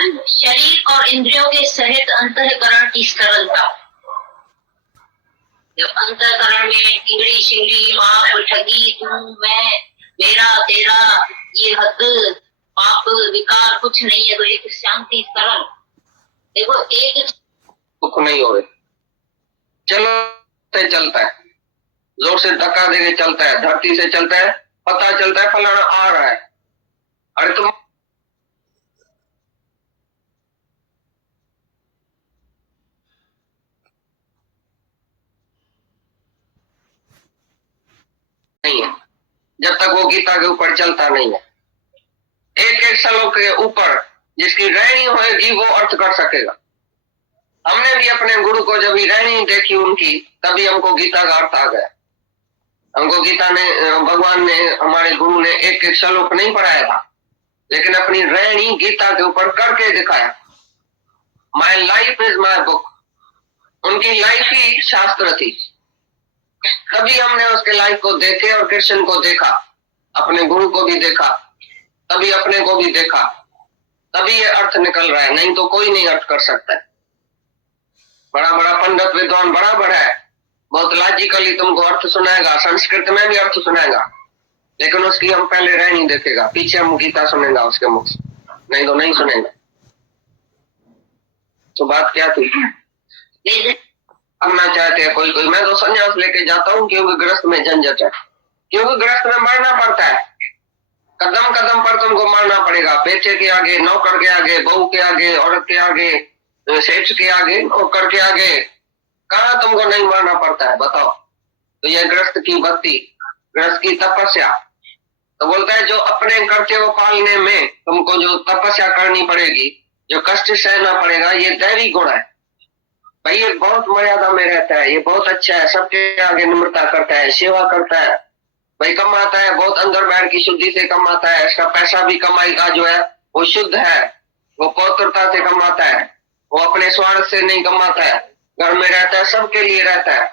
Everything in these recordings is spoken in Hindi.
शरीर और इंद्रियों के सहित अंतःकरण की सरलता। जब अंतःकरण में टिंगड़ी शिंगड़ी पाप ठगी तू मैं मेरा तेरा ये हद पाप विकार कुछ नहीं है, तो एक शांति सरल। देखो एक दुख नहीं हो रहे, चलो से चलता है, जोर से धक्का देके चलता है, धरती से चलता है, पता चलता है फलाना आ रहा है। अरे तुम नहीं है जब तक वो गीता के ऊपर चलता नहीं है। एक एक श्लोक के ऊपर जिसकी रहनी होगी वो अर्थ कर सकेगा। हमने भी अपने गुरु को जब रहनी देखी उनकी, तभी हमको गीता का अर्थ आ गया। हमको गीता ने, भगवान ने, हमारे गुरु ने एक एक श्लोक नहीं पढ़ाया था, लेकिन अपनी रहनी गीता के ऊपर करके दिखाया। My life is my book. उनकी लाइफ ही शास्त्र थी, तभी हमने उसके लाइफ को देखे और कृष्ण को देखा, अपने गुरु को भी देखा, तभी अपने को भी देखा, तभी ये अर्थ निकल रहा है, नहीं तो कोई नहीं अर्थ कर सकता है। बड़ा बड़ा पंडित विद्वान बराबर है, बहुत लॉजिकली तुमको अर्थ सुनाएगा, संस्कृत में भी अर्थ सुनाएगा, लेकिन उसकी हम पहले रहनी देखेगा, पीछे हम गीता सुनेगा उसके मुख से, नहीं तो नहीं सुनेगा। तो बात क्या थी? करना चाहते हैं कोई कोई, मैं तो संन्यास लेके जाता हूँ क्योंकि गृहस्थ में झंझट है, क्योंकि गृहस्थ में मरना पड़ता है, कदम कदम पर तुमको मरना पड़ेगा, बेटे के आगे, नौकर के आगे, बहू के आगे, औरत के आगे, सेठ के आगे, नौकर के आगे, कहाँ तुमको नहीं मरना पड़ता है बताओ? तो यह गृहस्थ की भक्ति, गृहस्थ की तपस्या। तो बोलता है जो अपने कर्तव्य पालने में तुमको जो तपस्या करनी पड़ेगी, जो कष्ट सहना पड़ेगा, ये दैवी गुण है भाई। ये बहुत मर्यादा में रहता है, ये बहुत अच्छा है, सबके आगे निम्रता करता है, सेवा करता है भाई, कमाता है बहुत अंदर बैठ की शुद्धि से कमाता है, इसका पैसा भी कमाई का जो है वो शुद्ध है, वो पवित्रता से कमाता है, वो अपने स्वार्थ से नहीं कमाता है, घर में रहता है, सबके लिए रहता है,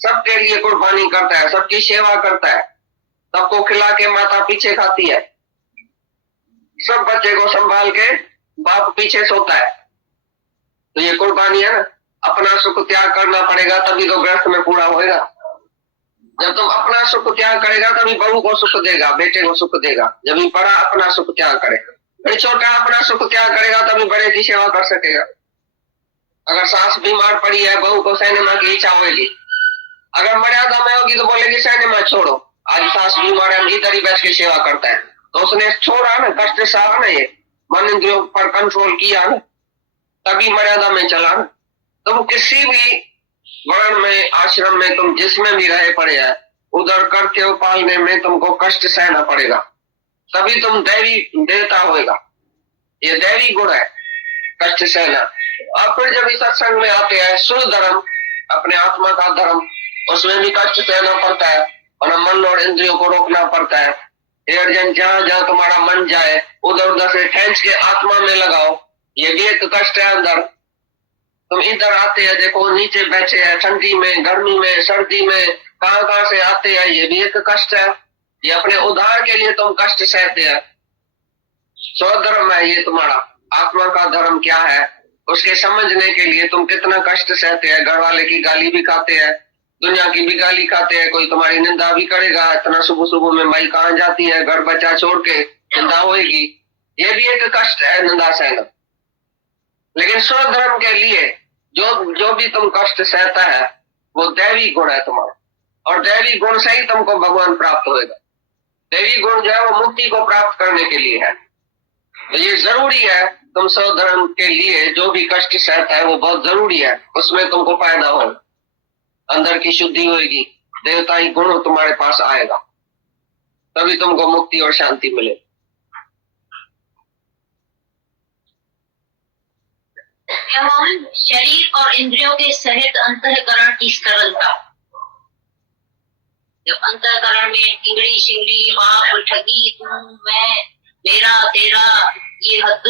सबके लिए कुर्बानी करता है, सबकी सेवा करता है, सबको खिला के माता पीछे खाती है, सब बच्चे को संभाल के बाप पीछे सोता है। तो ये कुर्बानी है ना, अपना सुख त्याग करना पड़ेगा तभी तो गृहस्थ में पूरा होएगा। जब तुम अपना सुख त्याग करेगा तभी बहू को सुख देगा, बेटे को सुख देगा, जब भी बड़ा अपना सुख त्याग करेगा, फिर छोटा अपना सुख त्याग करेगा तभी बड़े की सेवा कर सकेगा। अगर सास बीमार पड़ी है, बहू को सिनेमा की इच्छा होगी, अगर मर्यादा में होगी तो बोलेगी सिनेमा छोड़ो, आज सास बीमार है, हम इधर ही बैठ के सेवा करता है, तो उसने छोड़ा ना, कष्ट सहा ना, ये मन इंद्रियों पर कंट्रोल किया ना, तभी मर्यादा में चला ना। तुम किसी भी वर्ण में, आश्रम में, तुम जिसमें भी रहे पड़े हैं, उधर कर्तव्य पालने में तुमको कष्ट सहना पड़ेगा, तभी तुम दैवी देवता होएगा। ये दैवी गुण है, कष्ट सहना। और फिर जब इस सत्संग में आते हैं, शुद्ध धर्म, अपने आत्मा का धर्म, उसमें भी कष्ट सहना पड़ता है और मन और इंद्रियों को रोकना पड़ता है। हे अर्जुन, जहां जहां तुम्हारा मन जाए उधर उधर से खींच के आत्मा में लगाओ, ये भी एक कष्ट है अंदर। तुम इधर आते हैं, देखो नीचे बैठे हैं, ठंडी में, गर्मी में, सर्दी में, कहां कहां से आते हैं, ये भी एक कष्ट है। ये अपने उद्धार के लिए तुम कष्ट सहते हैं। स्वधर्म है ये तुम्हारा, आत्मा का धर्म क्या है उसके समझने के लिए तुम कितना कष्ट सहते हैं। घर वाले की गाली भी खाते हैं, दुनिया की भी गाली खाते हैं, कोई तुम्हारी निंदा भी करेगा, इतना सुबह सुबह में माई कहाँ जाती है, घर बच्चा छोड़ के निंदा होगी, ये भी एक कष्ट है, निंदा सहना। लेकिन स्वधर्म के लिए जो भी तुम कष्ट सहता है वो दैवी गुण है तुम्हारा, और दैवी गुण से ही तुमको भगवान प्राप्त होएगा। दैवी गुण जो है वो मुक्ति को प्राप्त करने के लिए है। तो ये जरूरी है, तुम स्वधर्म के लिए जो भी कष्ट सहता है वो बहुत जरूरी है, उसमें तुमको फायदा हो, अंदर की शुद्धि होगी, देवताई गुण तुम्हारे पास आएगा, तभी तुमको मुक्ति और शांति मिलेगी। एवं शरीर और इंद्रियों के सहित अंतःकरण की सरलता। जब अंतःकरण में टिंगड़ी शिंगड़ी पाप ठगी तू मैं मेरा तेरा ये हद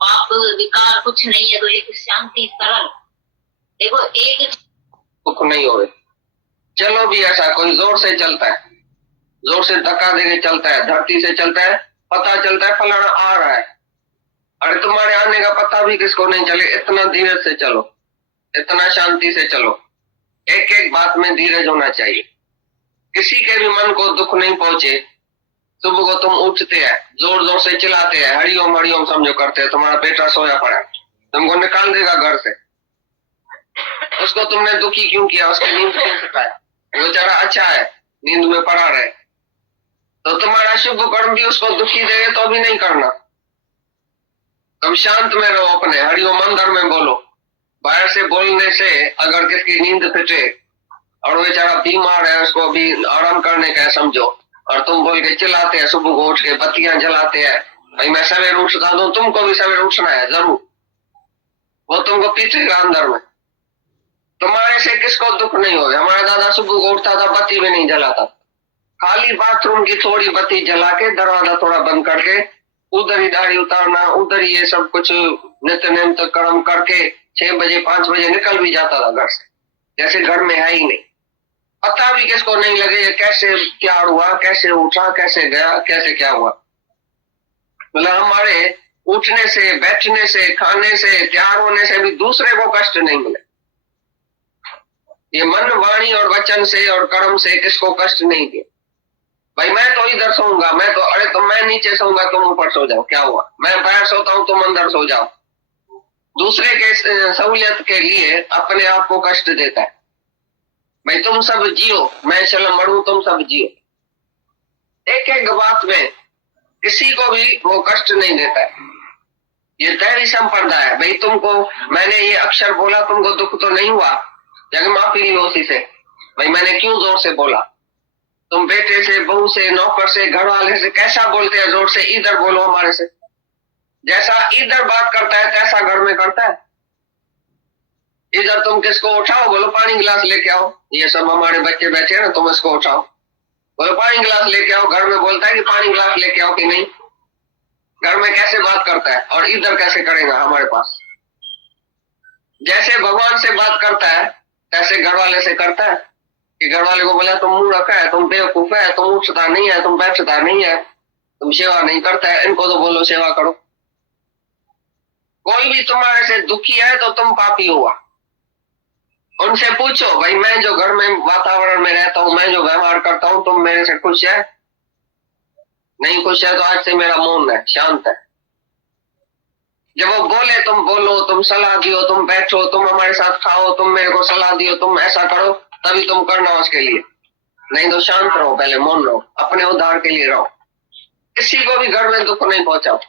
पाप विकार कुछ नहीं है, तो एक शांति सरल। देखो एक दुख नहीं हो रहे, चलो भी ऐसा कोई जोर से चलता है, जोर से धक्का देके चलता है, धरती से चलता है, पता चलता है फलाना आ रहा है। अरे तुम्हारे आने का पता भी किसको नहीं चले, इतना धीरज से चलो, इतना शांति से चलो, एक एक बात में धीरज होना चाहिए, किसी के भी मन को दुख नहीं पहुंचे। सुबह को तुम उठते हैं, जोर जोर से चिल्लाते हैं, हरिओम हरिओम समझो करते हैं, तुम्हारा बेटा सोया पड़ा है, तुमको निकाल देगा घर से, उसको तुमने दुखी क्यों किया, उसकी नींद क्यों सताया, वो बेचारा अच्छा है, नींद में पड़ा रहे, तो तुम्हारा शुभ कर्म भी उसको दुखी देगा तो भी नहीं करना। तुम शांत में रहो, अपने हरिओम अंदर में बोलो। बाहर से बोलने से अगर किसकी नींद फिटे और वो बेचारा बीमार है, उसको अभी आराम करने का है समझो, और तुम बोल के चिल्लाते हैं, सुबह को उठ के बत्तियां जलाते हैं, भाई मैं सवेरे उठता हूँ, तुमको भी सवेरे उठना है जरूर, वो तुमको पीछेगा अंदर में। तुम्हारे से किसको दुख नहीं हो। हमारा दादा सुबह को उठता था, बत्ती भी नहीं जलाता, खाली बाथरूम की थोड़ी बत्ती जला के दरवाजा थोड़ा बंद करके उधर ही दाढ़ी उतारना, उधर ही ये सब कुछ नित्य नेम तक कर्म करके 6 बजे 5 बजे निकल भी जाता था घर से, जैसे घर में है ही नहीं, पता भी किसको नहीं लगे कैसे क्या हुआ, कैसे उठा, कैसे गया, कैसे क्या हुआ। मतलब हमारे उठने से, बैठने से, खाने से, तैयार होने से भी दूसरे को कष्ट नहीं मिले। ये मन, वाणी और वचन से और कर्म से किसको कष्ट नहीं दिया। भाई मैं तो इधर सोऊंगा, मैं तो, अरे तो मैं नीचे सोऊंगा, तुम ऊपर सो जाओ, क्या हुआ, मैं बाहर सोता हूँ, तुम अंदर सो जाओ। दूसरे के सहूलियत के लिए अपने आप को कष्ट देता है। भाई तुम सब जियो, मैं चलो मरूं, तुम सब जियो, एक एक बात में किसी को भी वो कष्ट नहीं देता है। ये दैवी संप्रदाय है। भाई तुमको मैंने ये अक्षर बोला, तुमको दुख तो नहीं हुआ, जग माफी ली उसी से, भाई मैंने क्यों जोर से बोला। तुम बेटे से, बहू से, नौकर से, घर वाले से कैसा बोलते हैं जोर से, इधर बोलो हमारे से, जैसा इधर बात करता है तैसा घर में करता है। इधर तुम किसको उठाओ, बोलो पानी गिलास लेके आओ, ये सब हमारे बच्चे बैठे हैं ना, तुम इसको उठाओ, बोलो पानी गिलास लेके आओ, घर में बोलता है कि पानी गिलास लेके आओ कि नहीं। घर में कैसे बात करता है और इधर कैसे करेगा हमारे पास। जैसे भगवान से बात करता है तैसे घर वाले से करता है, कि घर वाले को बोला तुम मुंह रखा है, तुम बेवकूफ है, तुम उठता नहीं है, तुम बैठता नहीं है, तुम सेवा नहीं करता है, इनको तो बोलो सेवा करो। कोई भी तुम्हारे से दुखी है तो तुम पापी हुआ। उनसे पूछो, भाई मैं जो घर में वातावरण में रहता हूँ, मैं जो व्यवहार करता हूँ, तुम मेरे से खुश है? नहीं खुश है तो आज से मेरा मौन है, शांत है। जब वो बोले तुम बोलो, तुम सलाह दियो, तुम बैठो, तुम हमारे साथ खाओ, तुम मेरे को सलाह दियो, तुम ऐसा करो, तभी तुम करना उसके लिए, नहीं तो शांत रहो, पहले मौन रहो, अपने उद्धार के लिए रहो, किसी को भी घर में दुख नहीं पहुंचाओ।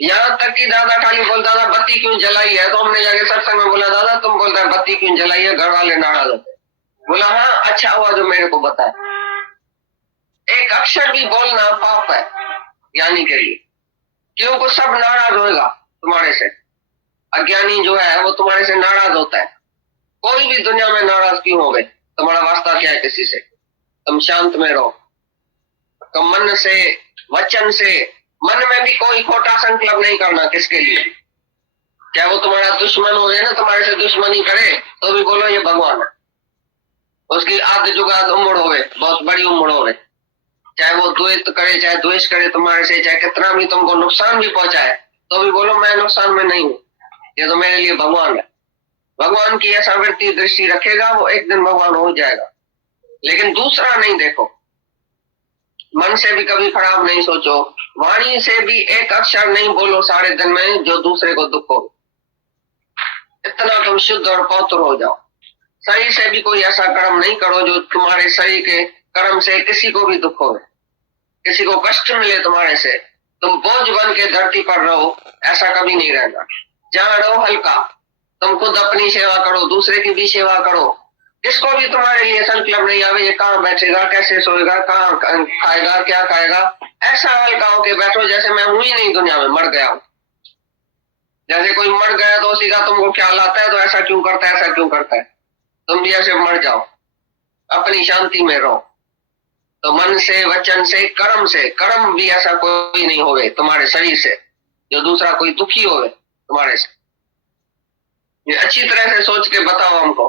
यहाँ तक कि दादा खाली बोलता था बत्ती क्यों जलाई है, तो हमने जाके सत्संग में बोला दादा तुम बोलता है बत्ती क्यों जलाई है, घर वाले नाराज होते। बोला हाँ अच्छा हुआ जो मेरे को बताया। एक अक्षर भी बोलना पाप है ज्ञानी के लिए, क्योंकि सब नाराज होगा तुम्हारे से। अज्ञानी जो है वो तुम्हारे से नाराज होता है। कोई भी दुनिया में नाराज क्यों हो गए, तुम्हारा वास्ता क्या है किसी से। तुम शांत में रहो, तुम मन से, वचन से, मन में भी कोई खोटा संकल्प नहीं करना किसके लिए। चाहे वो तुम्हारा दुश्मन हो ना, तुम्हारे से दुश्मनी करे तो भी बोलो ये भगवान है, उसकी आध जुगाद उम्र हो, बहुत बड़ी उम्र हो, चाहे वो द्वेष करे, चाहे द्वेष करे तुम्हारे से, चाहे कितना भी तुमको नुकसान भी पहुंचाए तो भी बोलो मैं नुकसान में नहीं हूँ, ये तो मेरे लिए भगवान है। भगवान की ऐसा वृत्ति दृष्टि रखेगा वो एक दिन भगवान हो जाएगा। लेकिन दूसरा नहीं देखो, मन से भी कभी खराब नहीं सोचो, वाणी से भी एक अक्षर नहीं बोलो सारे दिन में जो दूसरे को दुख हो। इतना तुम शुद्ध और पवित्र हो जाओ। शरीर से भी कोई ऐसा कर्म नहीं करो जो तुम्हारे शरीर के कर्म से किसी को भी दुख हो, किसी को कष्ट मिले तुम्हारे से। तुम बोझ बन के धरती पर रहो, ऐसा कभी नहीं रहना। जहाँ रहो हल्का, तुम खुद अपनी सेवा करो, दूसरे की भी सेवा करो। किसको भी तुम्हारे लिए संकल्प नहीं आवे ये कहाँ बैठेगा, कैसे सोएगा, कहाँ खाएगा, क्या खाएगा, ऐसा हल्का होके बैठो जैसे मैं हूं ही नहीं दुनिया में, मर गया हूं। जैसे कोई मर गया तो उसी का तुमको ख्याल आता है, तो ऐसा क्यों करता है, ऐसा क्यों करता है। तुम भी ऐसे मर जाओ, अपनी शांति में रहो। तो मन से, वचन से, कर्म से, कर्म भी ऐसा कोई नहीं होवे तुम्हारे शरीर से जो दूसरा कोई दुखी होवे तुम्हारे से। ये अच्छी तरह से सोच के बताओ हमको,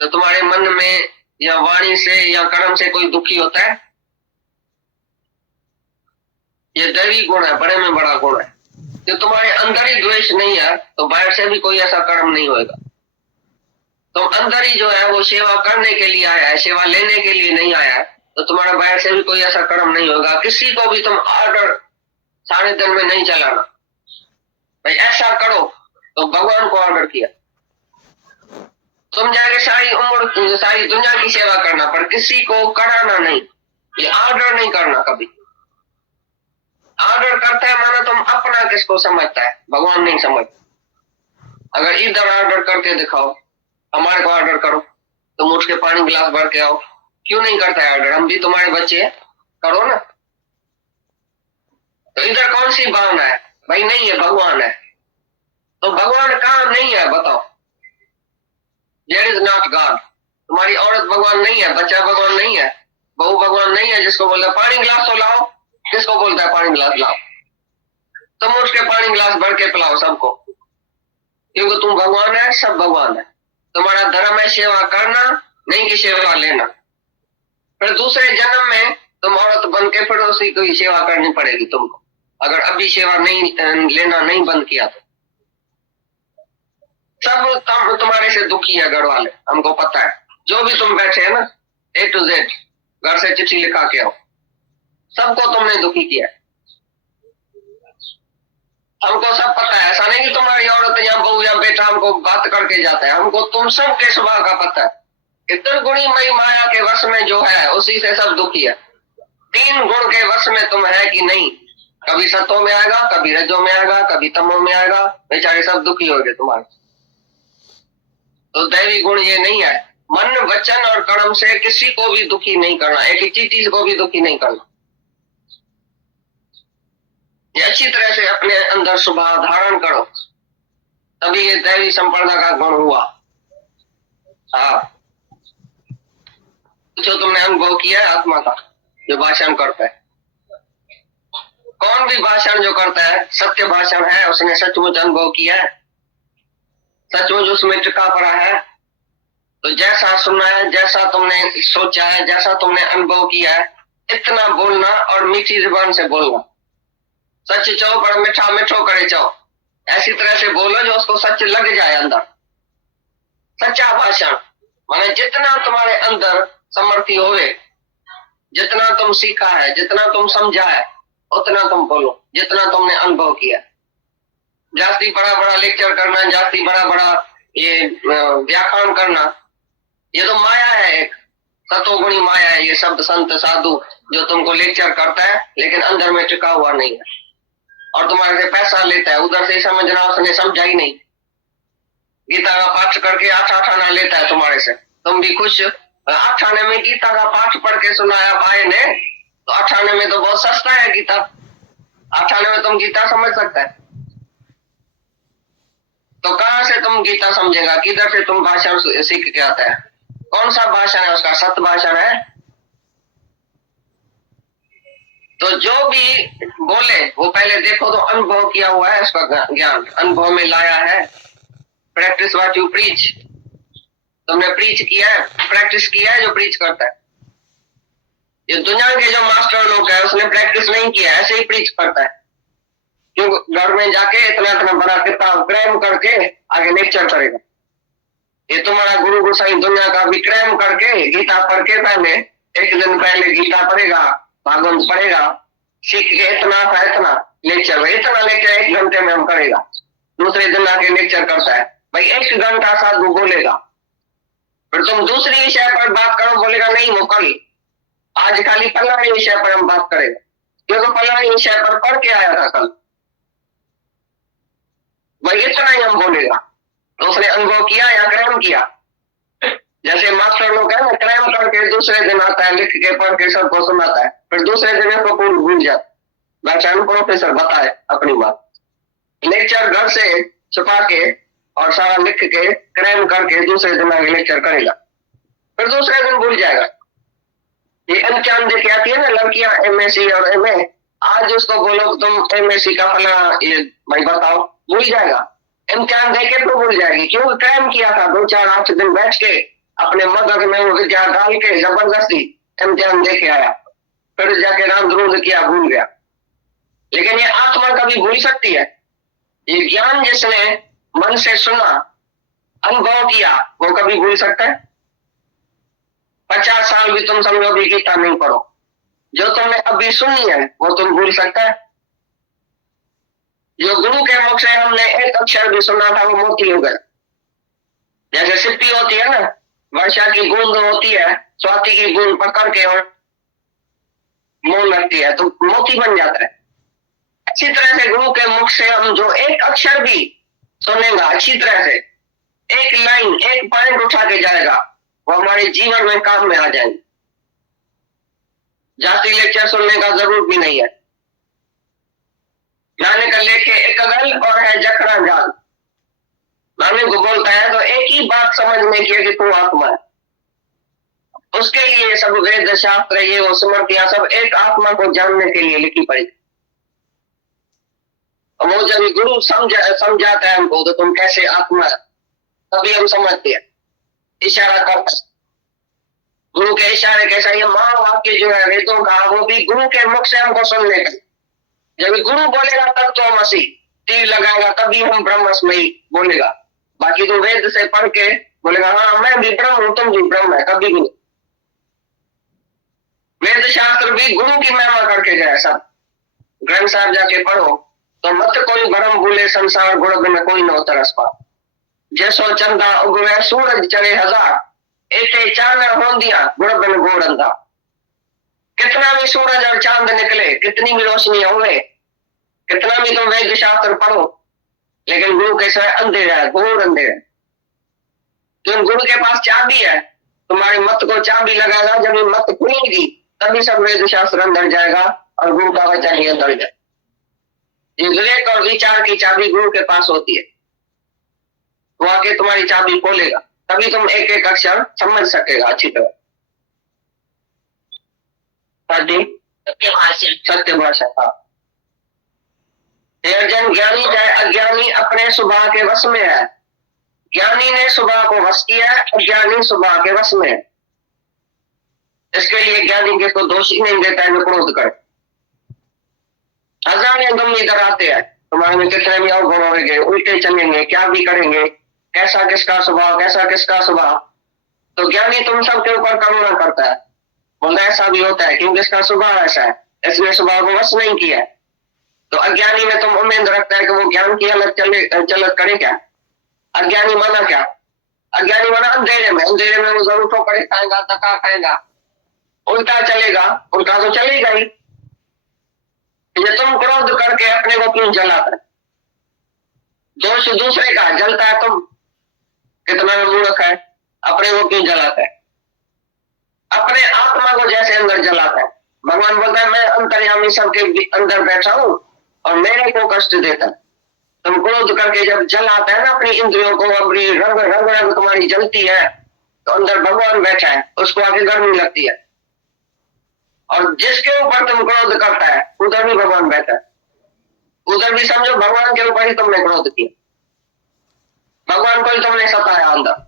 तो तुम्हारे मन में या वाणी से या कर्म से कोई दुखी होता है? ये दैवी गुण है, बड़े में बड़ा गुण है। कि तुम्हारे अंदर ही द्वेष नहीं है तो बाहर से भी कोई ऐसा कर्म नहीं होगा। तुम अंदर ही जो है वो सेवा करने के लिए आया है, सेवा लेने के लिए नहीं आया है, तो तुम्हारा बाहर से भी कोई ऐसा कर्म नहीं होगा। किसी को भी तुम ऑर्डर सारे दिन में नहीं चलाना, भाई ऐसा करो, तो भगवान को ऑर्डर किया। तुम जाके सारी उम्र सारी दुनिया की सेवा करना, पर किसी को कराना नहीं, ये ऑर्डर नहीं करना कभी। ऑर्डर करता है माना तुम अपना किसको समझता है, भगवान नहीं समझता। अगर इधर ऑर्डर करके दिखाओ, हमारे को ऑर्डर करो, तुम उठ के पानी गिलास भर के आओ, क्यों नहीं करता है ऑर्डर? हम भी तुम्हारे बच्चे हैं, करो ना। तो इधर कौन सी भावना है? भाई नहीं है, भगवान है। तो भगवान कहाँ नहीं है बताओ? There is not God. तुम्हारी औरत भगवान नहीं है, बच्चा भगवान नहीं है, बहू भगवान नहीं है। जिसको बोलता है पानी गिलास तो लाओ, किसको बोलता है पानी गिलास लाओ? तुम उठ के पानी गिलास भर के पिलाओ सबको, क्योंकि तुम भगवान है, सब भगवान है। तुम्हारा धर्म है सेवा करना, नहीं कि सेवा लेना। फिर दूसरे जन्म में तुम औरत बन के फिर उसी की सेवा करनी पड़ेगी तुमको, अगर अभी सेवा नहीं लेना नहीं बंद किया तो। सब तुम्हारे से दुखी है घर वाले, हमको पता है। जो भी तुम बैठे हैं ना, A to Z घर से चिट्ठी लिखा के आओ, सबको तुमने दुखी किया। हमको सब पता है, ऐसा नहीं कि तुम्हारी औरत या बहू या बेटा हमको बात करके जाता है, हमको तुम सब के स्वभाव का पता है। इतने गुणी मई माया के वश में जो है उसी से सब दुखी है। 3 गुण के वश में तुम है कि नहीं, कभी सत्व में आएगा, कभी रजो में आएगा, कभी तमो में आएगा, बेचारे सब दुखी हो गए तुम्हारे। तो दैवी गुण ये नहीं है। मन वचन और कर्म से किसी को भी दुखी नहीं करना, एक ही चीज को भी दुखी नहीं करना। ये अच्छी तरह से अपने अंदर स्वभाव धारण करो, तभी ये दैवी संपदा का गुण हुआ। हाँ, जो तुमने अनुभव किया है आत्मा का, जो भाषण करता है, कौन भी भाषण जो करता है सत्य भाषण है, उसने सचमुच अनुभव किया है, सचमुच उसमें टिका पड़ा है। तो जैसा सुना है, जैसा तुमने सोचा है, जैसा तुमने अनुभव किया है, इतना बोलना और मीठी जुबान से बोलना। सच चाहो पर मीठा मीठो करे चाहो, ऐसी तरह से बोलो जो उसको सच लग जाए अंदर। सच्चा भाषण माने जितना तुम्हारे अंदर समर्थी होवे, जितना तुम सीखा है, जितना तुम समझा है, उतना तुम बोलो, जितना तुमने अनुभव किया। जास्ती बड़ा बड़ा लेक्चर करना, जास्ती बड़ा बड़ा ये व्याख्यान करना, ये तो माया है, एक सतोगुणी माया है। ये शब्द संत साधु जो तुमको लेक्चर करता है लेकिन अंदर में टिका हुआ नहीं है, और तुम्हारे से पैसा लेता है। उधर से समझना उसने समझा ही नहीं। गीता का पाठ करके 8 आना लेता है तुम्हारे से, तुम भी खुश। 8 आने में गीता का पाठ पढ़ के सुनाया भाई ने, तो 8 आने में तो बहुत सस्ता है गीता। 8 आने में तुम गीता समझ सकता है, तो कहां से तुम गीता समझेगा? किधर से तुम भाषण सीख के आता है? कौन सा भाषण है उसका? सत्य भाषण है। तो जो भी बोले वो पहले देखो तो अनुभव किया हुआ है, उसका ज्ञान अनुभव में लाया है। Practice what you preach. तुमने प्रीच किया है, प्रैक्टिस किया है जो प्रीच करता है। ये दुनिया के जो मास्टर लोग है उसने प्रैक्टिस नहीं किया, ऐसे ही प्रीच करता है। क्यों? घर में जाके इतना इतना बड़ा किताब क्रैम करके आगे लेक्चर करेगा। ये तुम्हारा गुरु गोसाई दुनिया का विक्रम करके गीता पढ़ के पहले एक दिन पहले गीता पढ़ेगा, भागवत पढ़ेगा, सीख के इतना था इतना लेक्चर 1 घंटे में हम करेगा। दूसरे दिन आके लेक्चर करता है, भाई 1 घंटा साधु बोलेगा, फिर तुम दूसरी विषय पर बात करो, बोलेगा नहीं वो कल, आज खाली फलानी विषय पर हम बात करेंगे, क्योंकि फलानी विषय पर पढ़ के आया था कल, भाई इतना ही हम बोलेगा। तो उसने अनुभव किया या क्रैम किया? जैसे मास्टर लोग है ना, क्रैम करके दूसरे दिन आता है, लिख के पढ़ के सबको सुनाता है, फिर दूसरे दिन को भूल जाता। व्याख्यान प्रोफेसर बताए अपनी बात, लेक्चर घर से छुपा के और सारा लिख के क्रैम करके दूसरे दिन आगे लेक्चर करेगा, फिर दूसरे दिन भूल जाएगा। ये इम्तिहान देके आती है ना लड़कियां MSc और MA, आज उसको बोलो तुम MSc का फला ये भाई बताओ, भूल जाएगा। इम्तिहान देके तो भूल जाएगी, क्यों? क्रैम किया था 2-4-8 दिन बैठ के अपने मगज में वो विद्या डाल के जबरदस्ती इम्तिहान देके आया, फिर जाके राम द्रोह किया, भूल गया। लेकिन ये आत्मा कभी भूल सकती है? ये ज्ञान जिसने मन से सुना, अनुभव किया, वो कभी भूल सकता है? 50 साल भी तुम समझो भी गीता नहीं पढ़ो, जो तुमने अभी सुनी है वो तुम भूल सकता है? जो गुरु के मुख से हमने एक अक्षर भी सुना था वो मोती हो गया। जैसे सिप्पी होती है ना, वर्षा की बूंद होती है, स्वाति की बूंद पकड़ के और मोल लगती है तो मोती बन जाता है। अच्छी तरह से गुरु के मुख से हम जो एक अक्षर भी सुनेगा, अच्छी तरह से एक लाइन, एक पॉइंट उठा के जाएगा, वो हमारे जीवन में काम में आ जाएंगे। जाति लेक्चर सुनने का जरूरत भी नहीं है। नानक लेके एक गल और है जखरा जान। नानक को बोलता है तो एक ही बात समझने की है कि तू आत्मा है। उसके लिए सब वेद शास्त्र ये वो स्मृतियां सब एक आत्मा को जानने के लिए लिखी पड़ी। वो जब गुरु समझाता है हमको तो तुम कैसे आत्मा है, तभी हम समझते हैं, इशारा करता है। गुरु के इशारे कैसा, ये महावाक्य जो है वेदों का, वो भी गुरु के मुख से हमको सुनने का। जब गुरु बोलेगा तब तो हम हंसी तीर लगाएगा, तभी हम ब्रह्मस्मयी बोलेगा। बाकी तो वेद से पढ़ के बोलेगा हाँ मैं भी ब्रह्म हूं, तुम भी ब्रह्म है, कभी भी नहीं। वेद शास्त्र भी गुरु की महिमा करके गया। सब ग्रंथ साहब जाके पढ़ो तो मत कोई भरम भूले संसार गुण बिन कोई न तरस पा। जैसो चंदा उगवे सूरज चढ़े हजार, एते चानन होंदिया गुण बिन गोड़ अंधा। कितना भी सूरज और चांद निकले, कितनी भी रोशनी हुए, कितना भी तुम वेद शास्त्र पढ़ो, लेकिन गुरु के सिवाय अंधेरा है, घोर अंधेरा। तुम गुरु के पास चाबी है, तुम्हारी मत को चाबी लगाएगा, जब ये मत खुलेगी तभी सब वेद शास्त्र अंदर जाएगा और गुरु का वचन ही अंदर जाए। ये विवेक और विचार की चाबी गुरु के पास होती है, वो आके तुम्हारी चाबी खोलेगा, तभी तुम एक एक अक्षर समझ सकेगा अच्छी तरह। सत्य भाषा। हाँ, अर्जुन ज्ञानी चाहे अज्ञानी अपने स्वभाव के वश में है। ज्ञानी ने स्वभाव को वश किया, अज्ञानी स्वभाव के वश में है। इसके लिए ज्ञानी किसको दोष ही नहीं देता है जो क्रोध करे। हजारों गम इधर आते हैं, तुम्हारे में कितने भी अवगुण होंगे, उल्टे चलेंगे, क्या भी करेंगे, कैसा किसका स्वभाव, कैसा किसका स्वभाव। तो ज्ञानी तुम सबके ऊपर करुणा करता है, बोलता ऐसा भी होता है क्योंकि इसका स्वभाव ऐसा है, इसने स्वभाव को वश नहीं किया। तो अज्ञानी में तुम उम्मीद रखता है कि वो ज्ञान की अलग चलत करे क्या। अज्ञानी माना क्या? अज्ञानी माना अंधेरे में वो जरूर ठोकरे खाएगा, धक्का खाएगा, उल्टा चलेगा, उल्टा तो चलेगा ही। ये तुम क्रोध करके अपने को क्यों जलाता है? दोष दूसरे का, जलता है तुम। कितना मूर्ख है, अपने को क्यों जलाता है? अपने आत्मा को जैसे अंदर जलाता है। भगवान बोलता है मैं अंतर्यामी सबके अंदर बैठा हूं और मेरे को कष्ट देता है। तुम क्रोध करके जब जल आता है ना अपनी इंद्रियों को, अपनी रंग रंग रंग तुम्हारी जलती है, तो अंदर भगवान बैठा है, उसको आगे गर्मी लगती है। और जिसके ऊपर तुम क्रोध करता है उधर भी भगवान बैठा है, उधर भी समझो भगवान के ऊपर ही तुमने क्रोध किया, भगवान को ही तुमने सताया अंदर।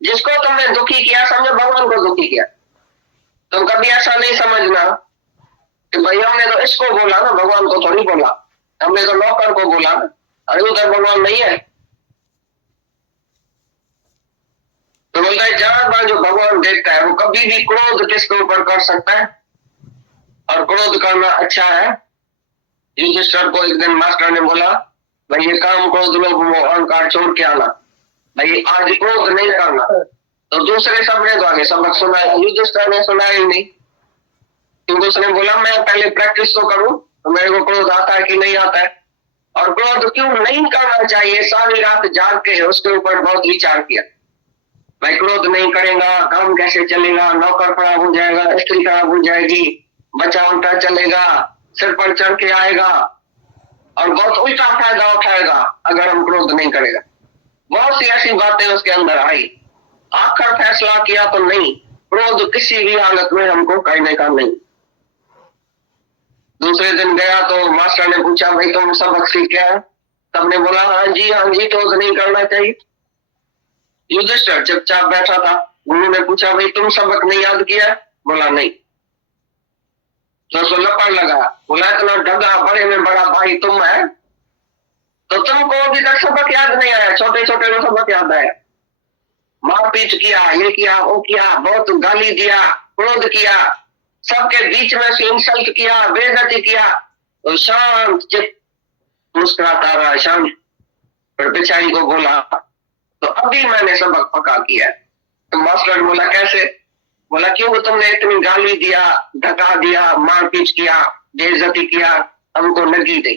जिसको तुमने दुखी किया समझो भगवान को दुखी किया। तुम कभी ऐसा नहीं समझना कि भाई हमने तो इसको बोला ना, भगवान को थोड़ी बोला, हमने तो नौकर को बोला ना, अरे उधर भगवान नहीं है। तो बोलता है जहां बार जो भगवान देखता है वो कभी भी क्रोध किसके ऊपर कर सकता है, और क्रोध करना अच्छा है। युधिष्ठिर को एक दिन मास्टर ने बोला भाई ये काम क्रोध लोभ मोह अहंकार छोड़ के आना, भाई आज क्रोध नहीं करना। तो दूसरे सबने तो आगे सबक सुनाया, युधिष्ठिर ने सुनाया ही नहीं, क्योंकि उसने बोला मैं पहले प्रैक्टिस तो करूं तो मेरे को क्रोध आता है कि नहीं आता है। और क्रोध क्यों नहीं करना चाहिए, सारी रात जाग के उसके ऊपर बहुत विचार किया। भाई क्रोध नहीं करेगा काम कैसे चलेगा, नौकर खराब हो जाएगा, स्त्री खराब हो जाएगी, बच्चा उल्टा चलेगा, सिर पर चढ़ के आएगा और बहुत उल्टा फायदा उठाएगा अगर हम क्रोध नहीं करेगा। बहुत सी ऐसी बातें उसके अंदर आई, आखिर फैसला किया तो नहीं, क्रोध किसी भी हालत में हमको करने का नहीं। दूसरे दिन गया तो मास्टर ने पूछा भाई तुम सबक सीखे हैं? सबने बोला हाँ जी क्रोध नहीं करना चाहिए। युधिष्ठिर चुपचाप बैठा था, गुरु ने पूछा भाई तुम सबक नहीं याद किया? बोला नहीं। तो उसको लपड़ लगा, बोला इतना ढगा बड़े में बड़ा भाई तुम है, तो तुमको अभी तक सबक याद नहीं आया, छोटे छोटे को सबक याद आया, मारपीट किया, ये किया, वो किया, बहुत गाली दिया, क्रोध किया, सबके बीच में से इंसल्ट किया, बेइज्जती किया, तो शांत चित्त मुस्कुराता रहा, शांत। फिर बेचारी को बोला तो अभी मैंने सबक पक्का किया। तो मास्टर बोला कैसे? बोला क्यों तुमने इतनी गाली दिया, धक्का दिया, मारपीट किया, बेइज्जती किया, हमको लगी गई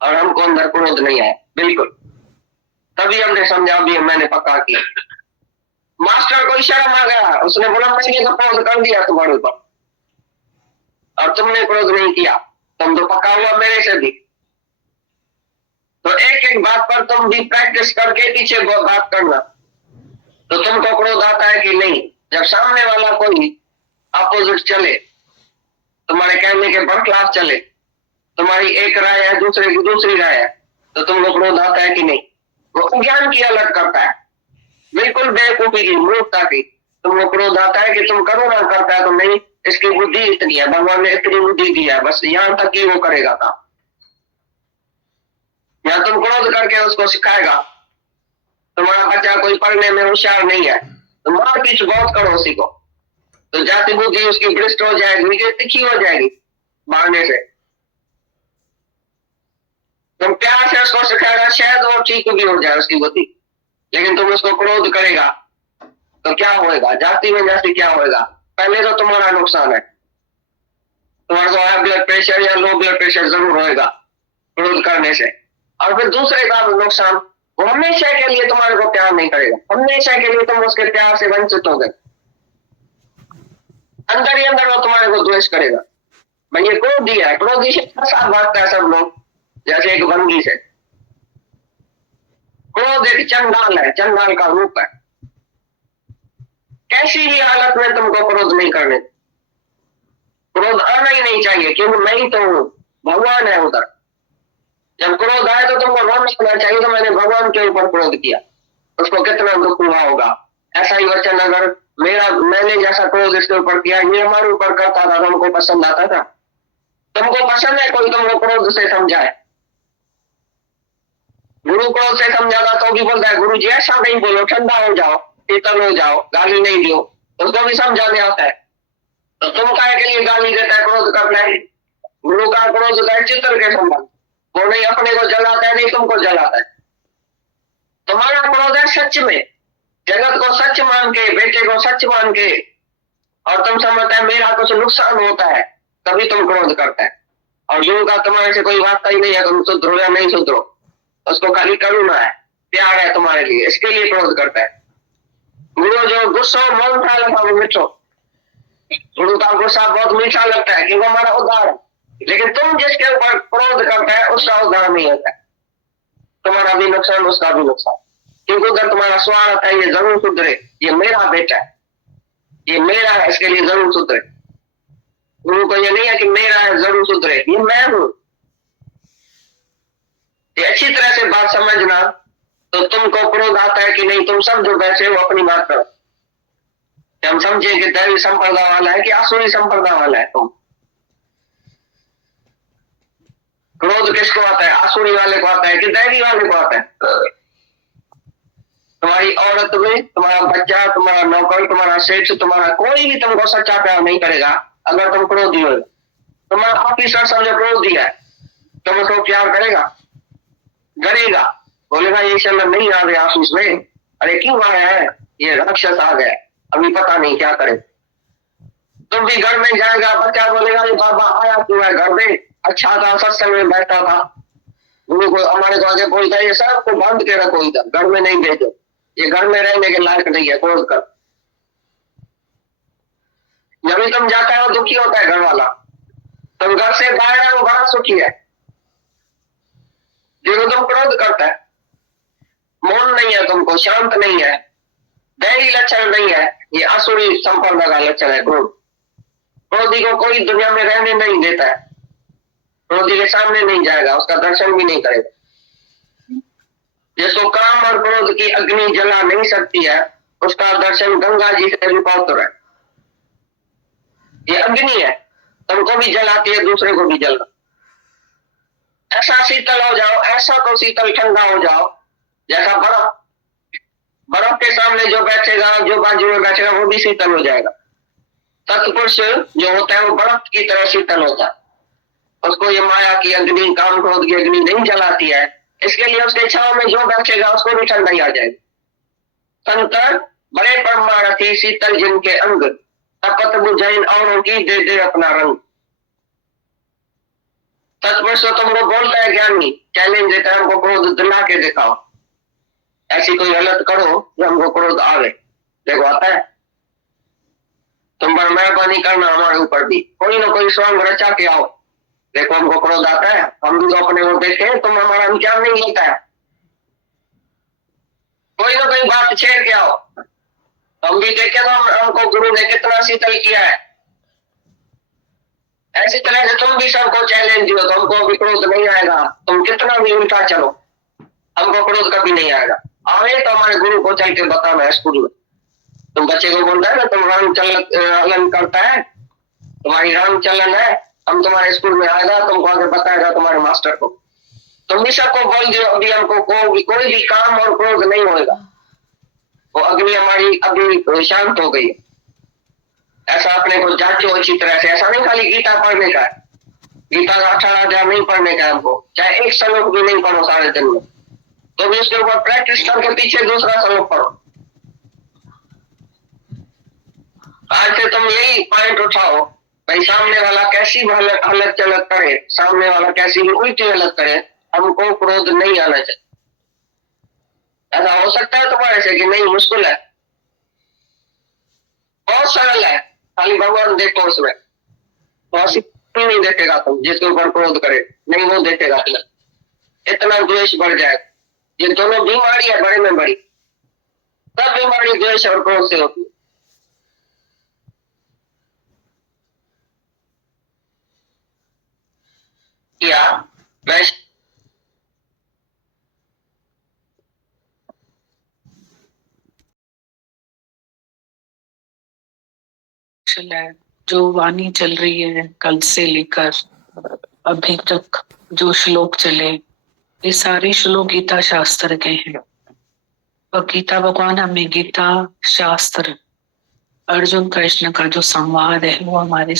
और हमको अंदर क्रोध नहीं आया, बिल्कुल। तभी हमने समझा भी मैंने पक्का किया। मास्टर को शर्म आ गया, उसने बोला मैंने तो क्रोध कर दिया तुम्हारे ऊपर और तुमने क्रोध नहीं किया, तुम तो पक्का हुआ मेरे से भी। तो एक एक बात पर तुम भी प्रैक्टिस करके पीछे बात करना, तो तुमको क्रोध आता है कि नहीं। जब सामने वाला कोई अपोजिट चले, तुम्हारे कहने के बरखिलाफ चले, तुम्हारी एक राय है, दूसरे की दूसरी राय है, तो तुमको क्रोध आता है कि नहीं? वो अज्ञान की अलग करता है, बिल्कुल बेवकूफी की, मूर्खता की। तुमको क्रोध आता है कि तुम करो ना, करता है तो नहीं, इसकी बुद्धि इतनी है, भगवान ने इतनी बुद्धि दी है, बस यहां तक ही वो करेगा काम। या तुम क्रोध करके उसको सिखाएगा, तुम्हारा बच्चा कोई पढ़ने में होशियार नहीं है, तो मारपीट बहुत करो उसी को, तो जाति बुद्धि उसकी भ्रष्ट हो जाएगी, तिखी हो जाएगी मारने से। तुम प्यार से उसको सिखाएगा, शायद वो ठीक भी हो जाए उसकी बुद्धि, लेकिन तुम उसको क्रोध करेगा तो क्या होएगा? जाति में जाति क्या होएगा? पहले तो तुम्हारा नुकसान है, तुम्हारे को हाई ब्लड प्रेशर या लो ब्लड प्रेशर जरूर होएगा क्रोध करने से, और फिर दूसरे का नुकसान, वो हमेशा के लिए तुम्हारे को प्यार नहीं करेगा, हमेशा के लिए तुम उसके प्यार से वंचित हो गए, अंदर ही अंदर वो तुम्हारे को द्वेष करेगा। मैं ये क्रोधी है, क्रोधी से साथ भागता है सब लोग, जैसे एक भंगी से। क्रोध एक चंडाल है, चंडाल का रूप है। कैसी भी हालत में तुमको क्रोध नहीं करने, क्रोध आना ही नहीं चाहिए, क्योंकि मैं ही तो हूं, भगवान है उधर। जब क्रोध आए तो तुमको रोना होना चाहिए, तो मैंने भगवान के ऊपर क्रोध किया, उसको कितना दुख हुआ होगा। ऐसा ही वचन अगर मैंने जैसा क्रोध इसके ऊपर किया, ये हमारे ऊपर करता था, तुमको पसंद आता था? तुमको पसंद है कोई तुमको क्रोध से समझाए? गुरु क्रोध से समझाता तो भी बोलता है गुरु जी ऐसा नहीं बोलो, ठंडा हो जाओ, शीतल हो जाओ, गाली नहीं दो, उसको भी समझाने आता है। तो तुम काय के लिए गाली देता है, क्रोध करना है? गुरु का क्रोध होता है चित्र के संबंध, वो नहीं अपने को जलाता है, नहीं तुमको जलाता है। तुम्हारा क्रोध है सच में, जगत को सच मान के, बेटे को सच मान के, और तुम समझता है मेरा कुछ नुकसान होता है, तभी तुम क्रोध करता है। और गुरु का तुम्हारे से कोई वास्ता ही नहीं है, तुम सुधरो या नहीं सुधरो, उसको खाली करुणा है, प्यार है तुम्हारे लिए, इसके लिए क्रोध करता है। गुरु जो गुस्सा मौन था लगता वो मिठो, गुरु का गुस्सा बहुत मीठा लगता है कि वो हमारा उद्धार है, लेकिन तुम जिसके ऊपर क्रोध करता है उसका उद्धार नहीं होता है, तुम्हारा भी नुकसान उसका भी नुकसान, क्योंकि उधर तुम्हारा स्वार्थ है, ये जरूर सुधरे, ये मेरा बेटा है, ये मेरा है, इसके लिए जरूर सुधरे। गुरु को ये नहीं है कि मेरा है जरूर सुधरे, ये मैं हूं। ये अच्छी तरह से बात समझना, तो तुमको क्रोध आता है कि नहीं, तुम समझो बैठे हो अपनी बात करो, हम समझे कि दैवी संप्रदा वाला है कि आसुरी संप्रदा वाला है। तुम क्रोध किसको आता है? आसुरी वाले को आता है कि दैवी वाले को आता है? तुम्हारी औरत में, तुम्हारा बच्चा, तुम्हारा नौकर, तुम्हारा सेठ, तुम्हारा कोई भी तुमको सच्चा प्यार नहीं करेगा अगर तुम क्रोधी हो। तुम्हारा ऑफिसर समझो क्रोधी है, तुम उसको प्यार करेगा? करेगा, बोलेगा ये समय नहीं आ गया ऑफिस में, अरे क्यों आया है, ये राक्षस आ गया, अभी पता नहीं क्या करे। तुम भी घर में जाएगा, बच्चा बोलेगा ये बाबा आया क्यों है घर में, अच्छा था, सत्संग में बैठा था, गुरु को हमारे को आगे बोलता है ये सबको बांध के रखो इधर, घर में नहीं भेजो, ये घर में रहने के लायक नहीं है, क्रोध कर। जब भी तुम जाता है वो दुखी होता है घर वाला, तुम घर से बाहर है वो बड़ा सुखी है, जो तुम क्रोध करता है, मौन नहीं है तुमको, शांत नहीं है, दैवी लक्षण नहीं है, ये आसुरी संप्रदा का लक्षण है क्रोध। क्रोधी को कोई दुनिया में रहने नहीं देता है, क्रोधी के सामने नहीं जाएगा, उसका दर्शन भी नहीं करेगा। जिसको काम और क्रोध की अग्नि जला नहीं सकती है, उसका दर्शन गंगा जी से भी पवित्र है। ये अग्नि है, तुमको भी जलाती है, दूसरे को भी जलना। ऐसा शीतल हो जाओ, ऐसा तो शीतल ठंडा हो जाओ जैसा बर्फ। बर्फ के सामने जो बैठेगा, जो बाजू में बैठेगा, वो भी शीतल हो जाएगा। सत्पुरुष जो होता है वो बर्फ की तरह शीतल होता है। उसको ये माया की अग्नि, काम क्रोध की अग्नि नहीं जलाती है। इसके लिए उसके छाव में जो बैठेगा उसको भी ठंडाई आ जाएगी। संतर बड़े परमारथी शीतल जिनके अंग, तपत बुझाइन औरों की दे दे अपना रंग। सत्पुरुष तो तुमको बोलता है ज्ञानी, चैलेंज देता है, हमको क्रोध दिला के दिखाओ, ऐसी कोई गलत करो जो हमको क्रोध आवे। देखो आता है, तुम पर मेहरबानी करना हमारे ऊपर भी, कोई ना कोई स्वांग रचा के आओ। देखो हमको क्रोध आता है, हम भी तो अपने को देखे, तुम हमारा विचार नहीं लेता है, कोई ना कोई बात छेड़ के आओ, हम भी देखे तो हमको गुरु ने कितना शीतल किया है। ऐसी तरह से तुम भी सबको चैलेंज दियो, तो हमको भी क्रोध नहीं आएगा। तुम कितना भी उल्टा चलो, हमको क्रोध कभी नहीं आएगा। आए तो हमारे गुरु को चल के बताना है स्कूल में। तुम बच्चे को बोलता है ना, तुम राम चलन करता है, तुम्हारी राम चलन है, हम तुम्हारे स्कूल में आएगा, तुमको आगे बताएगा तुम्हारे मास्टर को। तुम भी सबको बोल दियो अभी हमको कोई भी काम और क्रोध नहीं होगा, वो अग्नि हमारी अभी शांत हो गई है। ऐसा अपने को जांचो अच्छी तरह से। ऐसा नहीं खाली गीता पढ़ने का है, गीता का 18 अध्याय नहीं पढ़ने का है हमको, चाहे एक श्लोक भी नहीं पढ़ो सारे दिन में, तो भी उसके ऊपर प्रैक्टिस करके पीछे दूसरा श्लोक पढ़ो। आज से तुम यही पॉइंट उठाओ, भाई सामने वाला कैसी भी हलत चलत करे, सामने वाला कैसी भी उल्टी हलत करे, हमको क्रोध नहीं आना चाहिए। ऐसा हो सकता है तुम्हारे से कि नहीं? मुश्किल है, बहुत सरल है, खाली भगवान देखो उसमें, तो नहीं देखेगा तुम जिसके ऊपर क्रोध करे, नहीं वो देखेगा तुम्हें, इतना द्वेष बढ़ जाएगा। ये दोनों बीमारी है बड़े में बड़ी, सब बीमारी द्वेष और क्रोध से होती है। या वैसे है जो वाणी चल रही है कल से लेकर अभी तक, जो श्लोक चले, ये सारे श्लोक गीता शास्त्र के हैं। और गीता भगवान हमें गीता शास्त्र, अर्जुन कृष्ण का जो संवाद है वो हमारे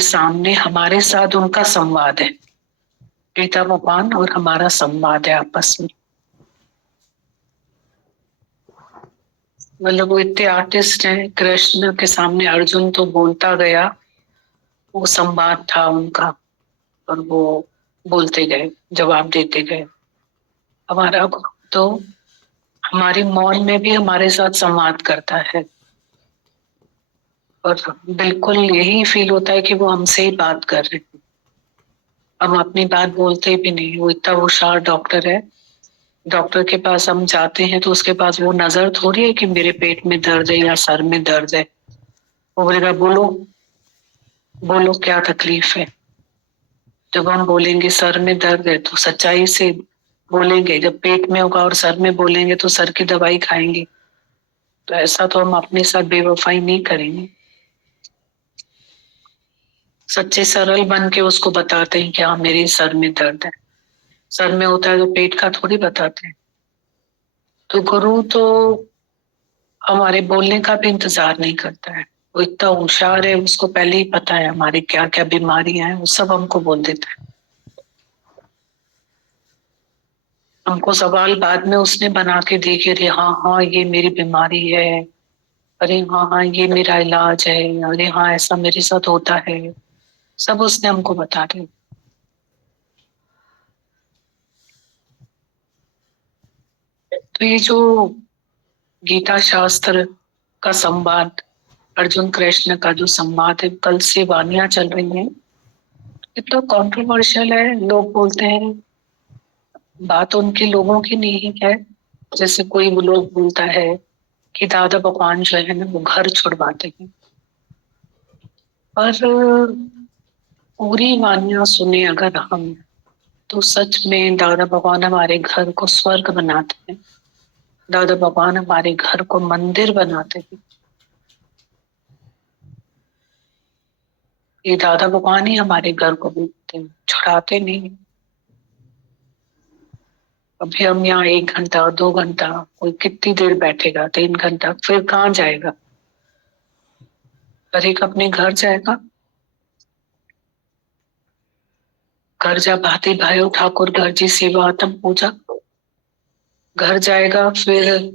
सामने हमारे साथ उनका संवाद है। गीता भगवान और हमारा संवाद है आपस में। मतलब वो इतने आर्टिस्ट हैं, कृष्ण के सामने अर्जुन तो बोलता गया, वो संवाद था उनका, और वो बोलते गए, जवाब देते गए। हमारा तो हमारी मौन में भी हमारे साथ संवाद करता है, और बिल्कुल यही फील होता है कि वो हमसे ही बात कर रहे हैं। हम अपनी बात बोलते भी नहीं। वो इतना होशियार डॉक्टर है, डॉक्टर के पास हम जाते हैं तो उसके पास वो नजर थोड़ी है कि मेरे पेट में दर्द है या सर में दर्द है। वो बोलेगा बोलो बोलो क्या तकलीफ है। जब हम बोलेंगे सर में दर्द है तो सच्चाई से बोलेंगे, जब पेट में होगा और सर में बोलेंगे तो सर की दवाई खाएंगे। तो ऐसा तो हम अपने साथ बेवफाई नहीं करेंगे। सच्चे सरल बन के उसको बताते हैं कि हाँ मेरे सर में दर्द है। सर में होता है तो पेट का थोड़ी बताते हैं। तो गुरु तो हमारे बोलने का भी इंतजार नहीं करता है, वो इतना होशियार है, उसको पहले ही पता है हमारी क्या क्या बीमारियां हैं, वो सब हमको बोल देता है। हमको सवाल बाद में उसने बना के दी कि अरे हाँ हाँ ये मेरी बीमारी है, अरे हाँ हाँ ये मेरा इलाज है, अरे हाँ ऐसा मेरे साथ होता है, सब उसने हमको बता दिया। तो ये जो गीता शास्त्र का संवाद, अर्जुन कृष्ण का जो संवाद है, कल से वाणियां चल रही हैं, इतना कंट्रोवर्शियल है। लोग बोलते हैं, बात उनके लोगों की नहीं है। जैसे कोई वो लोग बोलता है कि दादा भगवान जो है ना वो घर छुड़वाते हैं, पर पूरी वाणियां सुने अगर हम, तो सच में दादा भगवान हमारे घर को स्वर्ग बनाते हैं। दादा भगवान हमारे घर को मंदिर बनाते हैं। ये दादा भगवान ही हमारे घर को भी छुड़ाते नहीं। अभी हम यहाँ 1 घंटा 2 घंटा, कोई कितनी देर बैठेगा, 3 घंटा, फिर कहाँ जाएगा? हर एक अपने घर जाएगा। घर जा भाती भाई ठाकुर घर जी सेवा आत्म पूजा। घर जाएगा, फिर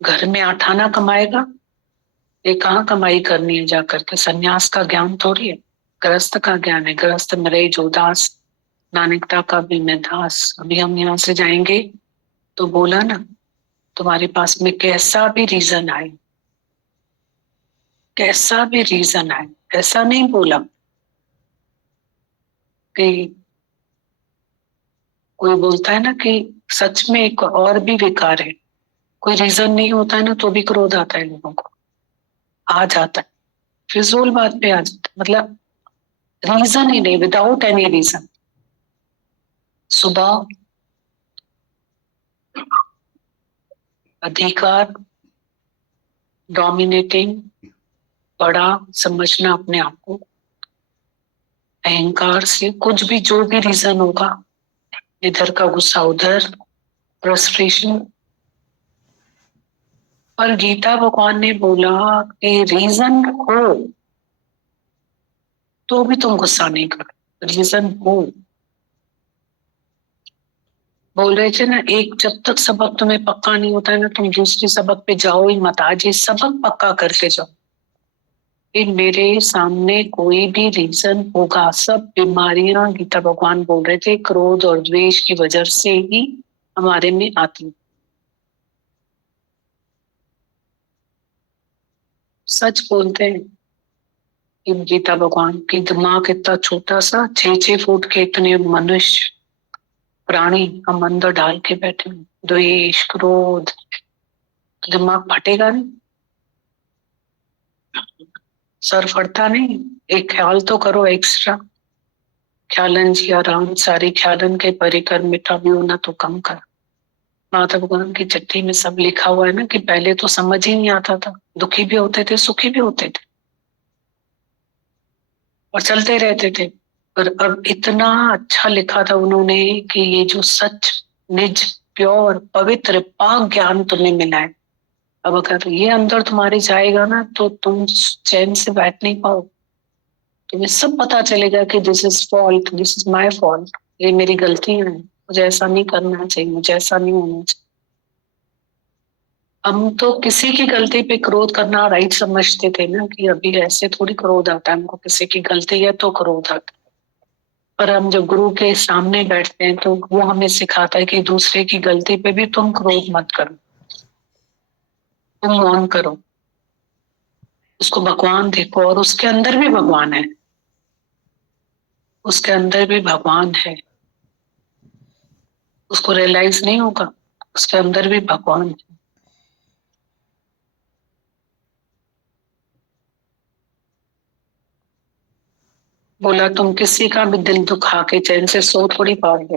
घर में आठाना कमाएगा। ये कहाँ कमाई करनी है जाकर के? सन्यास का ज्ञान थोड़ी है, गृहस्थ का ज्ञान है। गृहस्थ मरे जो दास, नानकता का भी मैं दास। अभी हम यहाँ से जाएंगे तो बोला ना, तुम्हारे पास में कैसा भी रीजन आए, कैसा भी रीजन आए, ऐसा नहीं बोला कि कोई बोलता है ना कि सच में एक और भी विकार है। कोई रीजन नहीं होता है ना तो भी क्रोध आता है लोगों को, आ जाता है, फिजूल बात पे आ जाता है। मतलब रीजन ही नहीं, विदाउट एनी रीजन। सुबह अधिकार, डोमिनेटिंग, बड़ा समझना अपने आप को, अहंकार से कुछ भी, जो भी रीजन होगा, इधर का गुस्सा उधर, फ्रस्ट्रेशन। और गीता भगवान ने बोला कि रीजन हो तो भी तुम गुस्सा नहीं करो, रीजन हो। बोल रहे थे ना, एक जब तक सबक तुम्हें पक्का नहीं होता है ना, तुम दूसरे सबक पे जाओ ही मत। आज ये सबक पक्का करके जाओ कि मेरे सामने कोई भी रीजन होगा, सब बीमारियां, गीता भगवान बोल रहे थे, क्रोध और द्वेष की वजह से ही हमारे में आती। सच बोलते हैं कि गीता भगवान की दिमाग इतना छोटा सा, 6-6 फुट के इतने मनुष्य प्राणी हम अंदर डाल के बैठे हैं। द्वेष क्रोध, दिमाग फटेगा नहीं, सर फटता नहीं। एक ख्याल तो करो एक्स्ट्रा। ख्यालन जी आराम सारी ख्यालन के परिकर मिटा भी होना तो कम कर। माता भगवान की चिट्ठी में सब लिखा हुआ है ना कि पहले तो समझ ही नहीं आता था, दुखी भी होते थे सुखी भी होते थे और चलते रहते थे। पर अब इतना अच्छा लिखा था उन्होंने कि ये जो सच, निज, प्योर, पवित्र, पाक ज्ञान तुम्हें मिला है, अब अगर ये अंदर तुम्हारे जाएगा ना तो तुम चैन से बैठ नहीं पाओ। तुम्हें सब पता चलेगा कि this is fault, this is my fault, ये मेरी गलतियां हैं, मुझे ऐसा नहीं करना चाहिए, मुझे ऐसा नहीं होना चाहिए। हम तो किसी की गलती पे क्रोध करना राइट समझते थे ना, कि अभी ऐसे थोड़ी क्रोध आता है हमको, किसी की गलती है तो क्रोध आता है। पर हम जब गुरु के सामने बैठते हैं तो वो हमें सिखाता है कि दूसरे की गलती पे भी तुम क्रोध मत करो, तुम मौन करो, उसको भगवान देखो, और उसके अंदर भी भगवान है, उसके अंदर भी भगवान है। उसको रियलाइज नहीं होगा, उसके अंदर भी भगवान है। बोला तुम किसी का भी दिल दुखा के चैन से सो थोड़ी पाओगे।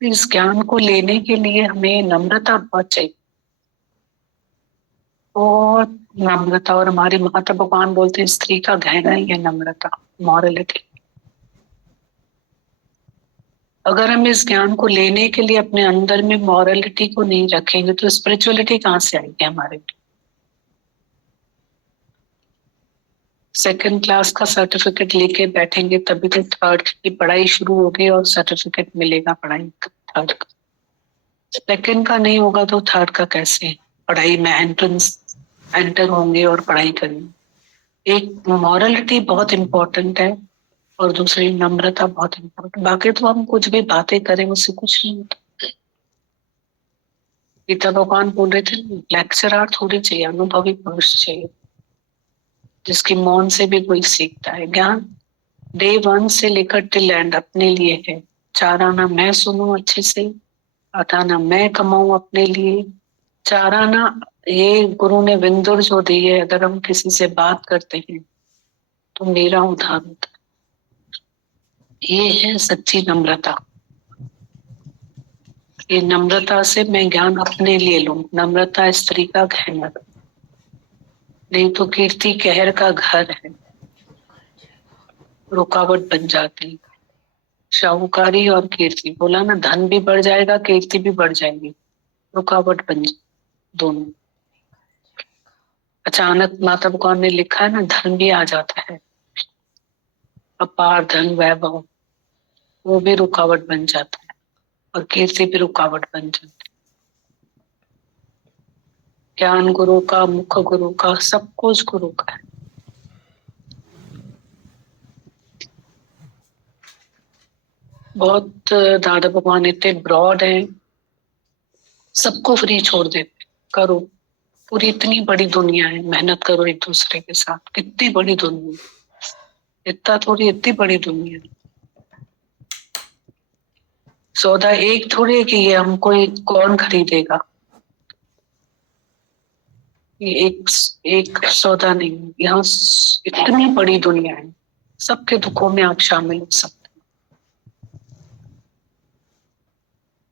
इस ज्ञान को लेने के लिए हमें नम्रता बहुत चाहिए, और नम्रता। और हमारे माता भगवान बोलते हैं स्त्री का गहना ही है नम्रता, मॉरलिटी। अगर हम इस ज्ञान को लेने के लिए अपने अंदर में मॉरलिटी को नहीं रखेंगे तो स्पिरिचुअलिटी कहाँ से आएगी हमारे लिए? सेकंड क्लास का सर्टिफिकेट लेके बैठेंगे तभी तो थर्ड की पढ़ाई शुरू होगी और सर्टिफिकेट मिलेगा पढ़ाई थर्ड का। सेकंड का नहीं होगा तो थर्ड का कैसे पढ़ाई में एंटर होंगे और पढ़ाई करेंगे? एक मॉरलिटी बहुत इंपॉर्टेंट है और दूसरी नम्रता बहुत इंपॉर्टेंट। बाकी तो हम कुछ भी बातें करें उससे कुछ नहीं होता। गीता भगवान बोल रहे थे लेक्चरर थोड़ी चाहिए, अनुभवी पुरुष चाहिए जिसकी मौन से भी कोई सीखता है। ज्ञान डे 1 से लेकर टिल एंड अपने लिए है। 4 आना मैं सुनूं अच्छे से, 8 आना मैं कमाऊं अपने लिए। 4 आना ये गुरु ने विंदुर जो दी है, अगर हम किसी से बात करते हैं तो मेरा उद्धार होता है। ये है सच्ची नम्रता। ये नम्रता से मैं ज्ञान अपने लिए लूं। नम्रता स्त्री का गहना। नहीं तो कीर्ति कहर का घर है, रुकावट बन जाती। शाहूकारी और कीर्ति, बोला ना, धन भी बढ़ जाएगा, कीर्ति भी बढ़ जाएगी, रुकावट बन दोनों। अचानक माता भगवान ने लिखा है ना, धन भी आ जाता है, अपार धन वैभव, वो भी रुकावट बन जाता है, और कीर्ति भी रुकावट बन जाती है। ज्ञान गुरु का, मुख गुरु का, सब कुछ गुरु का है। बहुत दादा भगवान इतने ब्रॉड हैं, सबको फ्री छोड़ देते, करो, पूरी इतनी बड़ी दुनिया है, मेहनत करो एक दूसरे के साथ। कितनी बड़ी दुनिया, इतना थोड़ी, इतनी बड़ी दुनिया। सौदा एक थोड़ी है कि ये हमको कौन खरीदेगा, ये एक सौदा नहीं, यहाँ इतनी बड़ी दुनिया है, सबके दुखों में आप शामिल हो सकते।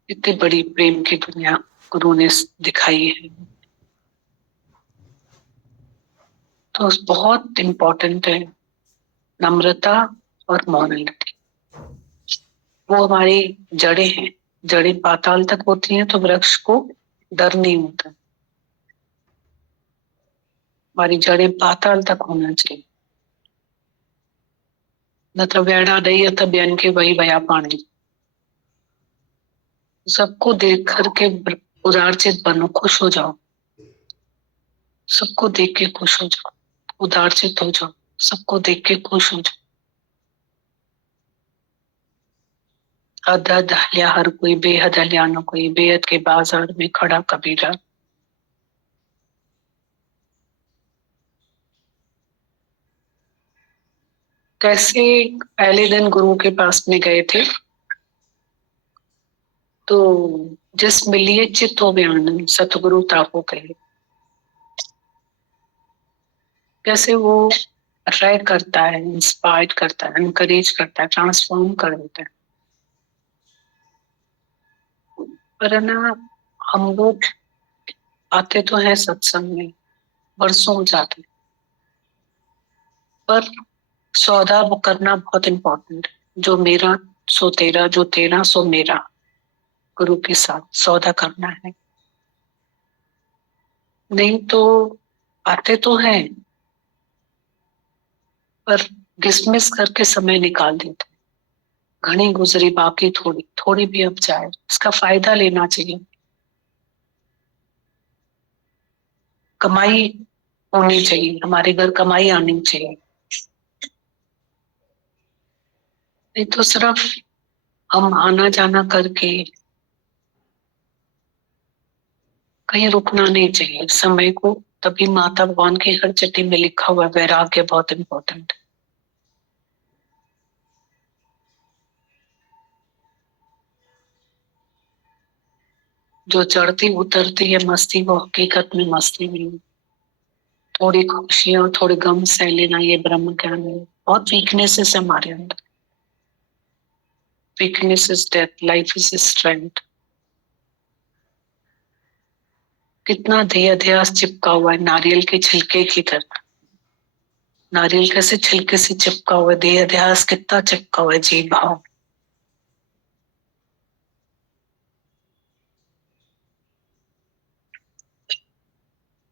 इतनी बड़ी प्रेम की दुनिया गुरु ने दिखाई है, तो बहुत इम्पोर्टेंट है नम्रता और मॉरलिटी। वो हमारी जड़ें हैं, जड़ें पाताल तक होती हैं तो वृक्ष को डर नहीं होता। हमारी जड़ें पाताल तक होना चाहिए, न तो वेड़ा नहीं तो बयान के वही भया पानी। सबको देख करके उदारचित बनो, खुश हो जाओ, सबको देख के खुश हो जाओ, उदारचित हो जाओ, सबको देख के खुश हो जाओ। हद हद हलिया हर कोई, बेहद हलिया न कोई, बेहद के बाजार में खड़ा कबीरा। कैसे पहले दिन गुरु के पास में गए थे तो जिस मिलिए चित्त हो आनंद, सतगुरु ताको कहे। कैसे वो अट्रैक्ट करता है, इंस्पायर करता है, एनकरेज करता है, ट्रांसफॉर्म कर देता है। पर ना, हम लोग आते तो हैं सत्संग में, बरसों हो जाते, पर सौदा वो करना बहुत इम्पोर्टेंट है। जो मेरा सो तेरा, जो तेरा सो मेरा, गुरु के साथ सौदा करना है। नहीं तो आते तो हैं पर डिसमिस करके समय निकाल देते। घनी गुजरी बाकी थोड़ी, थोड़ी भी अब जाए, इसका फायदा लेना चाहिए। कमाई होनी चाहिए, हमारे घर कमाई आनी चाहिए, नहीं तो सिर्फ हम आना जाना करके कहीं रुकना नहीं चाहिए समय को। तभी माता भगवान की हर चिट्ठी में लिखा हुआ वैराग्य बहुत इंपॉर्टेंट है। जो चढ़ती उतरती है मस्ती, वो हकीकत में मस्ती नहीं। थोड़ी खुशियां, थोड़ी गम सह लेना, ये ब्रह्म ज्ञान है। बहुत वीकनेसेस है हमारे अंदर। Weakness is death, life is strength. कितना ध्येय अध्यास चिपका हुआ है नारियल के छिलके की तरह। नारियल कैसे छिलके से चिपका हुआ है, ध्येय अध्यास कितना चिपका हुआ है जीव भाव।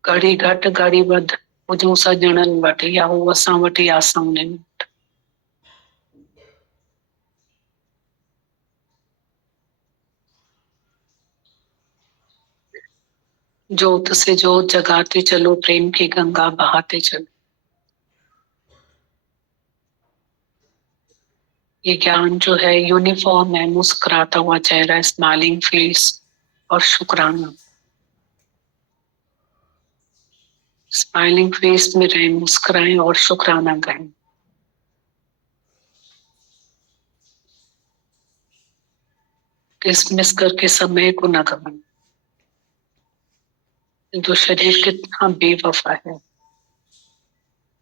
घड़ी घट घड़ी बद, मुझू सजणन वट, या हूँ असां वट या असां उन्हनि वट। जोत से जोत जगाते चलो, प्रेम की गंगा बहाते चलो। ये ज्ञान जो है यूनिफॉर्म है, मुस्कुराता हुआ चेहरा, स्माइलिंग फेस और शुक्राना। स्माइलिंग फेस में रहे, मुस्कुराएं और शुक्राना करें। डिसमिस करके समय को न गवाएं। तो शरीर कितना बेवफा है।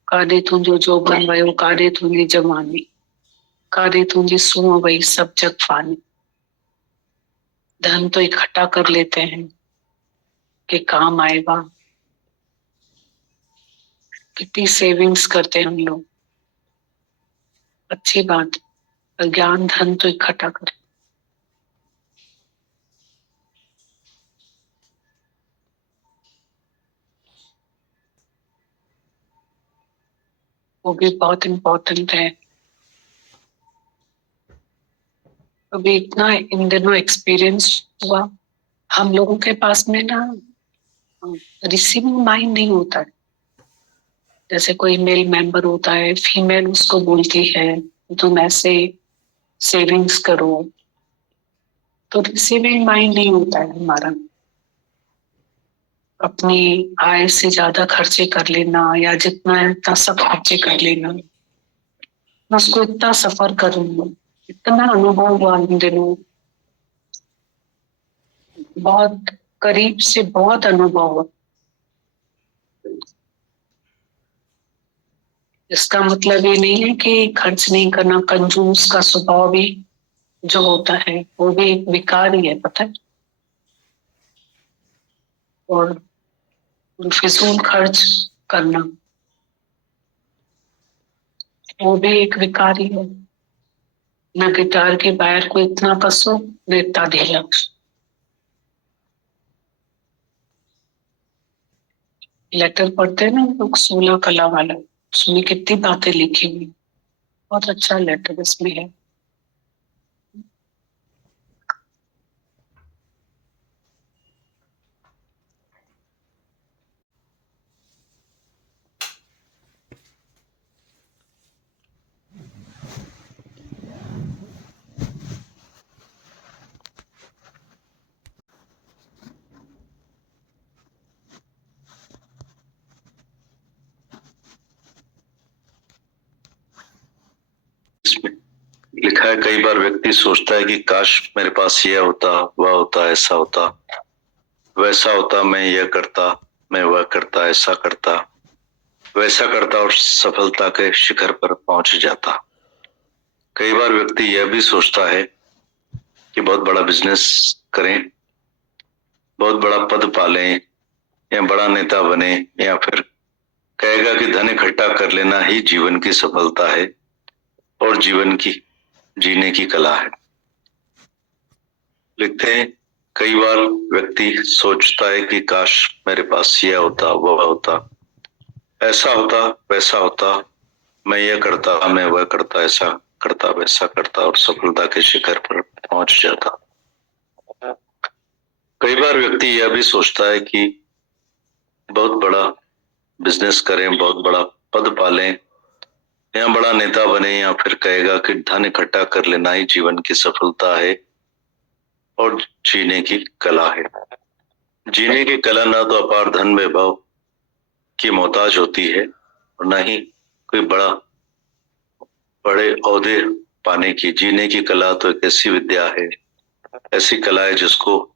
काॾे तुंहिंजो जोबन वयो, काॾे तुंहिंजी जवानी, काॾे तुंहिंजी सूंह वई, सब जग फानी। धन तो इकट्ठा कर लेते हैं कि काम आएगा, कितनी सेविंग्स करते हैं हम लोग, अच्छी बात, पर ज्ञान धन तो इकट्ठा करें। वो भी बहुत इम्पोर्टेंट है। अभी इतना इन दिनों एक्सपीरियंस हुआ, हम लोगों के पास में ना रिसीविंग माइंड नहीं होता है। जैसे कोई मेल मेंबर होता है, फीमेल उसको बोलती है तुम ऐसे सेविंग्स करो, तो रिसीविंग माइंड नहीं होता है हमारा। अपनी आय से ज्यादा खर्चे कर लेना, या जितना है उतना सब खर्चे कर लेना। मैं उसको इतना सफर करूंगा, इतना अनुभव हुआ इन दिनों, बहुत करीब से बहुत अनुभव हुआ। इसका मतलब ये नहीं है कि खर्च नहीं करना, कंजूस का स्वभाव भी जो होता है वो भी एक विकार ही है, पता है। और फिजूल खर्च करना वो भी एक विकार ही है। न गिटार के वायर को इतना कसो, न इतना ढीला। लेटर पढ़ते हैं ना लोग, 16 कला वाला, उसमें कितनी बातें लिखी हुई, बहुत अच्छा लेटर इसमें है। लिखा है, कई बार व्यक्ति सोचता है कि काश मेरे पास यह होता, वह होता, ऐसा होता, वैसा होता, मैं यह करता, मैं वह करता, ऐसा करता, वैसा करता और सफलता के शिखर पर पहुंच जाता। कई बार व्यक्ति यह भी सोचता है कि बहुत बड़ा बिजनेस करें, बहुत बड़ा पद पालें, या बड़ा नेता बने, या फिर कहेगा कि धन इकट्ठा कर लेना ही जीवन की सफलता है और जीवन की जीने की कला है। लिखते हैं, कई बार व्यक्ति सोचता है कि काश मेरे पास यह होता, वह होता, ऐसा होता, वैसा होता, मैं यह करता, मैं वह करता, ऐसा करता, वैसा करता और सफलता के शिखर पर पहुंच जाता। कई बार व्यक्ति यह भी सोचता है कि बहुत बड़ा बिजनेस करें, बहुत बड़ा पद पालें, या बड़ा नेता बने, या फिर कहेगा कि धन इकट्ठा कर लेना ही जीवन की सफलता है और जीने की कला है। जीने की कला ना तो अपार धन वैभव की मोहताज होती है और न ही कोई बड़े ओहदे पाने की। जीने की कला तो एक ऐसी विद्या है, ऐसी कला है जिसको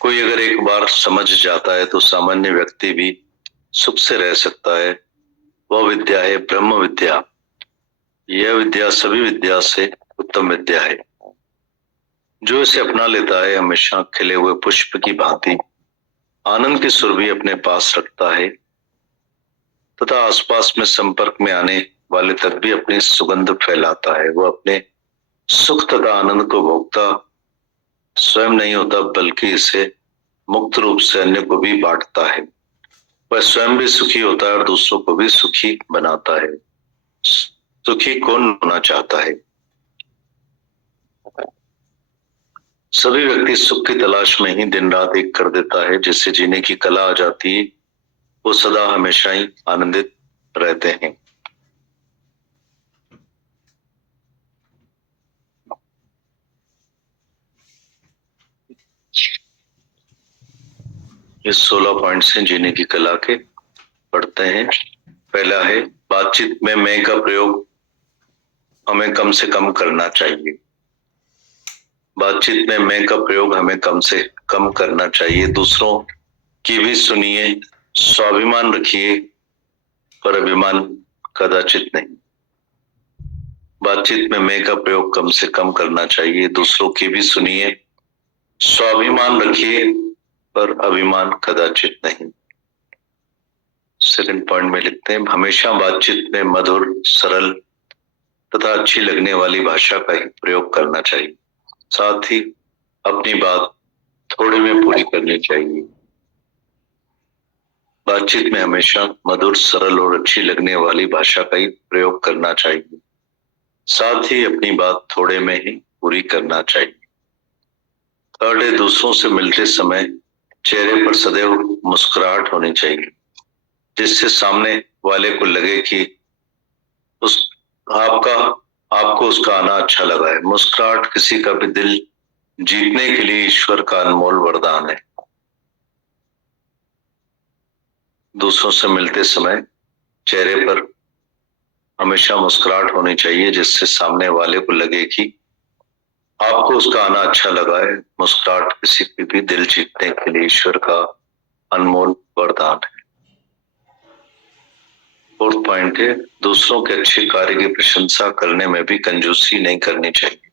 कोई अगर एक बार समझ जाता है तो सामान्य व्यक्ति भी सुख से रह सकता है। वह विद्या है ब्रह्म विद्या। यह विद्या सभी विद्या से उत्तम विद्या है। जो इसे अपना लेता है हमेशा खिले हुए पुष्प की भांति आनंद की सुरभि अपने पास रखता है तथा आसपास में संपर्क में आने वाले तक भी अपनी सुगंध फैलाता है। वह अपने सुख तथा आनंद को भोगता स्वयं नहीं होता, बल्कि इसे मुक्त रूप से अन्य को भी बांटता है। वह स्वयं भी सुखी होता है और दूसरों को भी सुखी बनाता है। सुखी कौन होना चाहता है? सभी व्यक्ति सुख की तलाश में ही दिन रात एक कर देता है। जिससे जीने की कला आ जाती है वो सदा हमेशा ही आनंदित रहते हैं। ये 16 पॉइंट्स हैं जीने की कला के, पढ़ते हैं। पहला है, बातचीत में मैं का प्रयोग हमें कम से कम करना चाहिए। बातचीत में मैं का प्रयोग हमें कम से कम करना चाहिए। दूसरों की भी सुनिए, स्वाभिमान रखिए पर अभिमान कदाचित नहीं। बातचीत में मैं का प्रयोग कम से कम करना चाहिए। दूसरों की भी सुनिए, स्वाभिमान रखिए पर अभिमान कदाचित नहीं। सेकंड पॉइंट में लिखते हैं, हमेशा बातचीत में मधुर, सरल तथा अच्छी लगने वाली भाषा का ही प्रयोग करना चाहिए। साथ ही अपनी बात थोड़े में पूरी करनी चाहिए। बातचीत में हमेशा मधुर, सरल और अच्छी लगने वाली भाषा का ही प्रयोग करना चाहिए। साथ ही अपनी बात थोड़े में ही पूरी करना चाहिए। थर्ड है, दूसरों से मिलते समय चेहरे पर सदैव मुस्कुराहट होनी चाहिए, जिससे सामने वाले को लगे कि आपको उसका आना अच्छा लगा है। मुस्कुराहट किसी का भी दिल जीतने के लिए ईश्वर का अनमोल वरदान है। दूसरों से मिलते समय चेहरे पर हमेशा मुस्कुराहट होनी चाहिए, जिससे सामने वाले को लगे कि आपको उसका आना अच्छा लगा है। मुस्कुराहट किसी की भी दिल जीतने के लिए ईश्वर का अनमोल वरदान है। फोर्थ पॉइंट है, दूसरों के अच्छे कार्य की प्रशंसा करने में भी कंजूसी नहीं करनी चाहिए।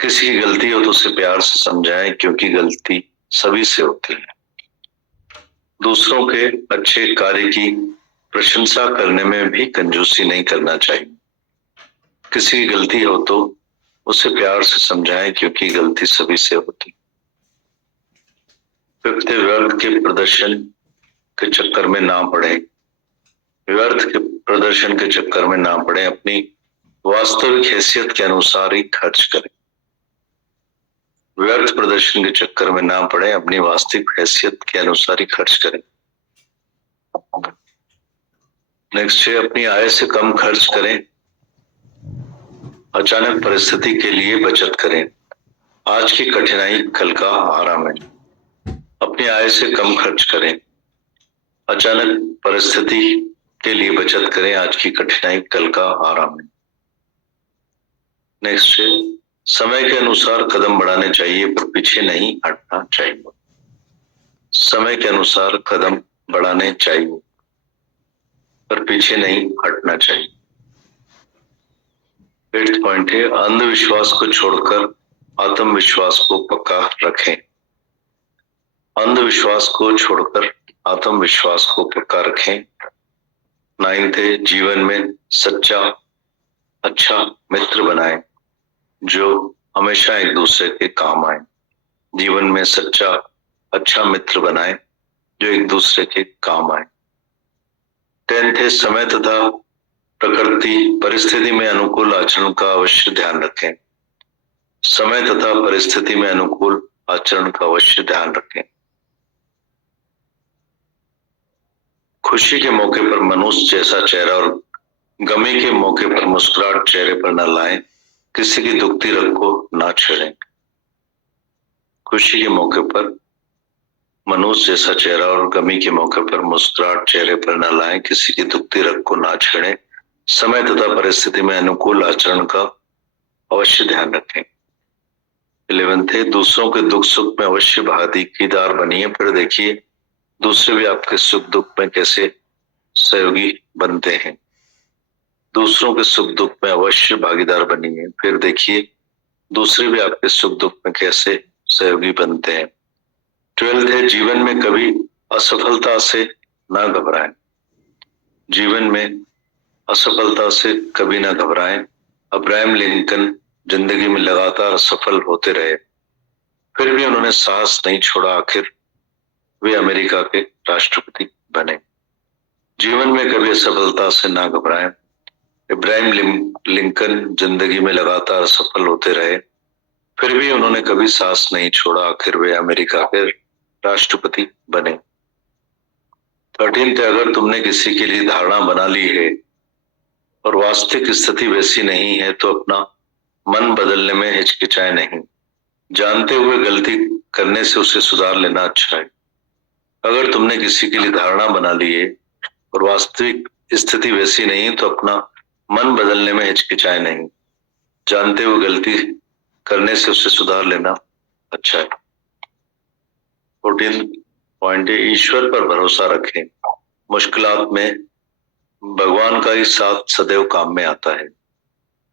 किसी की गलती हो तो उसे प्यार से समझाएं, क्योंकि गलती सभी से होती है। दूसरों के अच्छे कार्य की प्रशंसा करने में भी कंजूसी नहीं करना चाहिए। किसी की गलती हो तो उसे प्यार से समझाएं, क्योंकि गलती सभी से होती। फिफ्थ, व्यर्थ के प्रदर्शन के चक्कर में ना पड़े। व्यर्थ के प्रदर्शन के चक्कर में ना पड़े, अपनी वास्तविक हैसियत के अनुसार ही खर्च करें। व्यर्थ प्रदर्शन के चक्कर में ना पड़े, अपनी वास्तविक हैसियत के अनुसार ही खर्च करें। नेक्स्ट है, अपनी आय से कम खर्च करें। अचानक परिस्थिति के लिए बचत करें। आज की कठिनाई कल का आराम है। अपनी आय से कम खर्च करें। अचानक परिस्थिति के लिए बचत करें। आज की कठिनाई कल का आराम है। नेक्स्ट है, समय के अनुसार कदम बढ़ाने चाहिए, पर पीछे नहीं हटना चाहिए। समय के अनुसार कदम बढ़ाने चाहिए, पर पीछे नहीं हटना चाहिए। एट्थ पॉइंट है, अंधविश्वास को छोड़कर आत्मविश्वास को पक्का रखें। अंधविश्वास को छोड़कर आत्मविश्वास को पक्का रखें। नाइन्थ है, जीवन में सच्चा अच्छा मित्र बनाएं, जो हमेशा एक दूसरे के काम आए। जीवन में सच्चा अच्छा मित्र बनाएं, जो एक दूसरे के काम आए। 10th है, समय तथा प्रकृति परिस्थिति में अनुकूल आचरण का अवश्य ध्यान रखें। समय तथा परिस्थिति में अनुकूल आचरण का अवश्य ध्यान रखें। खुशी के मौके पर मनुष्य जैसा चेहरा और गमी के मौके पर मुस्कुराहट चेहरे पर न लाएं। किसी की दुखती रग को ना छेड़ें। खुशी के मौके पर मनुष्य जैसा चेहरा और गमी के मौके पर मुस्कुराहट चेहरे पर न लाएं। किसी की दुखती रग को ना छेड़ें। समय तथा परिस्थिति में अनुकूल आचरण का अवश्य ध्यान रखें। 11th है, दूसरों के दुख सुख में अवश्य भागीदार बनिए, फिर देखिए दूसरे भी आपके सुख दुख में कैसे सहयोगी बनते हैं। दूसरों के सुख दुख में अवश्य भागीदार बनिए, फिर देखिए दूसरे भी आपके सुख दुख में कैसे सहयोगी बनते हैं। 12th है, जीवन में कभी असफलता से ना घबराएं। जीवन में असफलता से कभी ना घबराएं। अब्राहम लिंकन जिंदगी में लगातार असफल होते रहे, फिर भी उन्होंने साहस नहीं छोड़ा, आखिर वे अमेरिका के राष्ट्रपति बने। जीवन में कभी असफलता से ना घबराएं। इब्राहिम लिंकन जिंदगी में लगातार असफल होते रहे, फिर भी उन्होंने कभी साहस नहीं छोड़ा, आखिर वे अमेरिका के राष्ट्रपति बने। 13th, अगर तुमने किसी के लिए धारणा बना ली है और वास्तविक स्थिति वैसी नहीं है, तो अपना मन बदलने में हिचकिचाए नहीं। जानते हुए गलती करने से उसे सुधार लेना अच्छा है। अगर तुमने किसी के लिए धारणा बना ली है और वास्तविक स्थिति वैसी नहीं है, तो अपना मन बदलने में हिचकिचाए नहीं। जानते हुए गलती करने से उसे सुधार लेना अच्छा है। 14th पॉइंट है, ईश्वर पर भरोसा रखें। मुश्किलात में भगवान का ही साथ सदैव काम में आता है।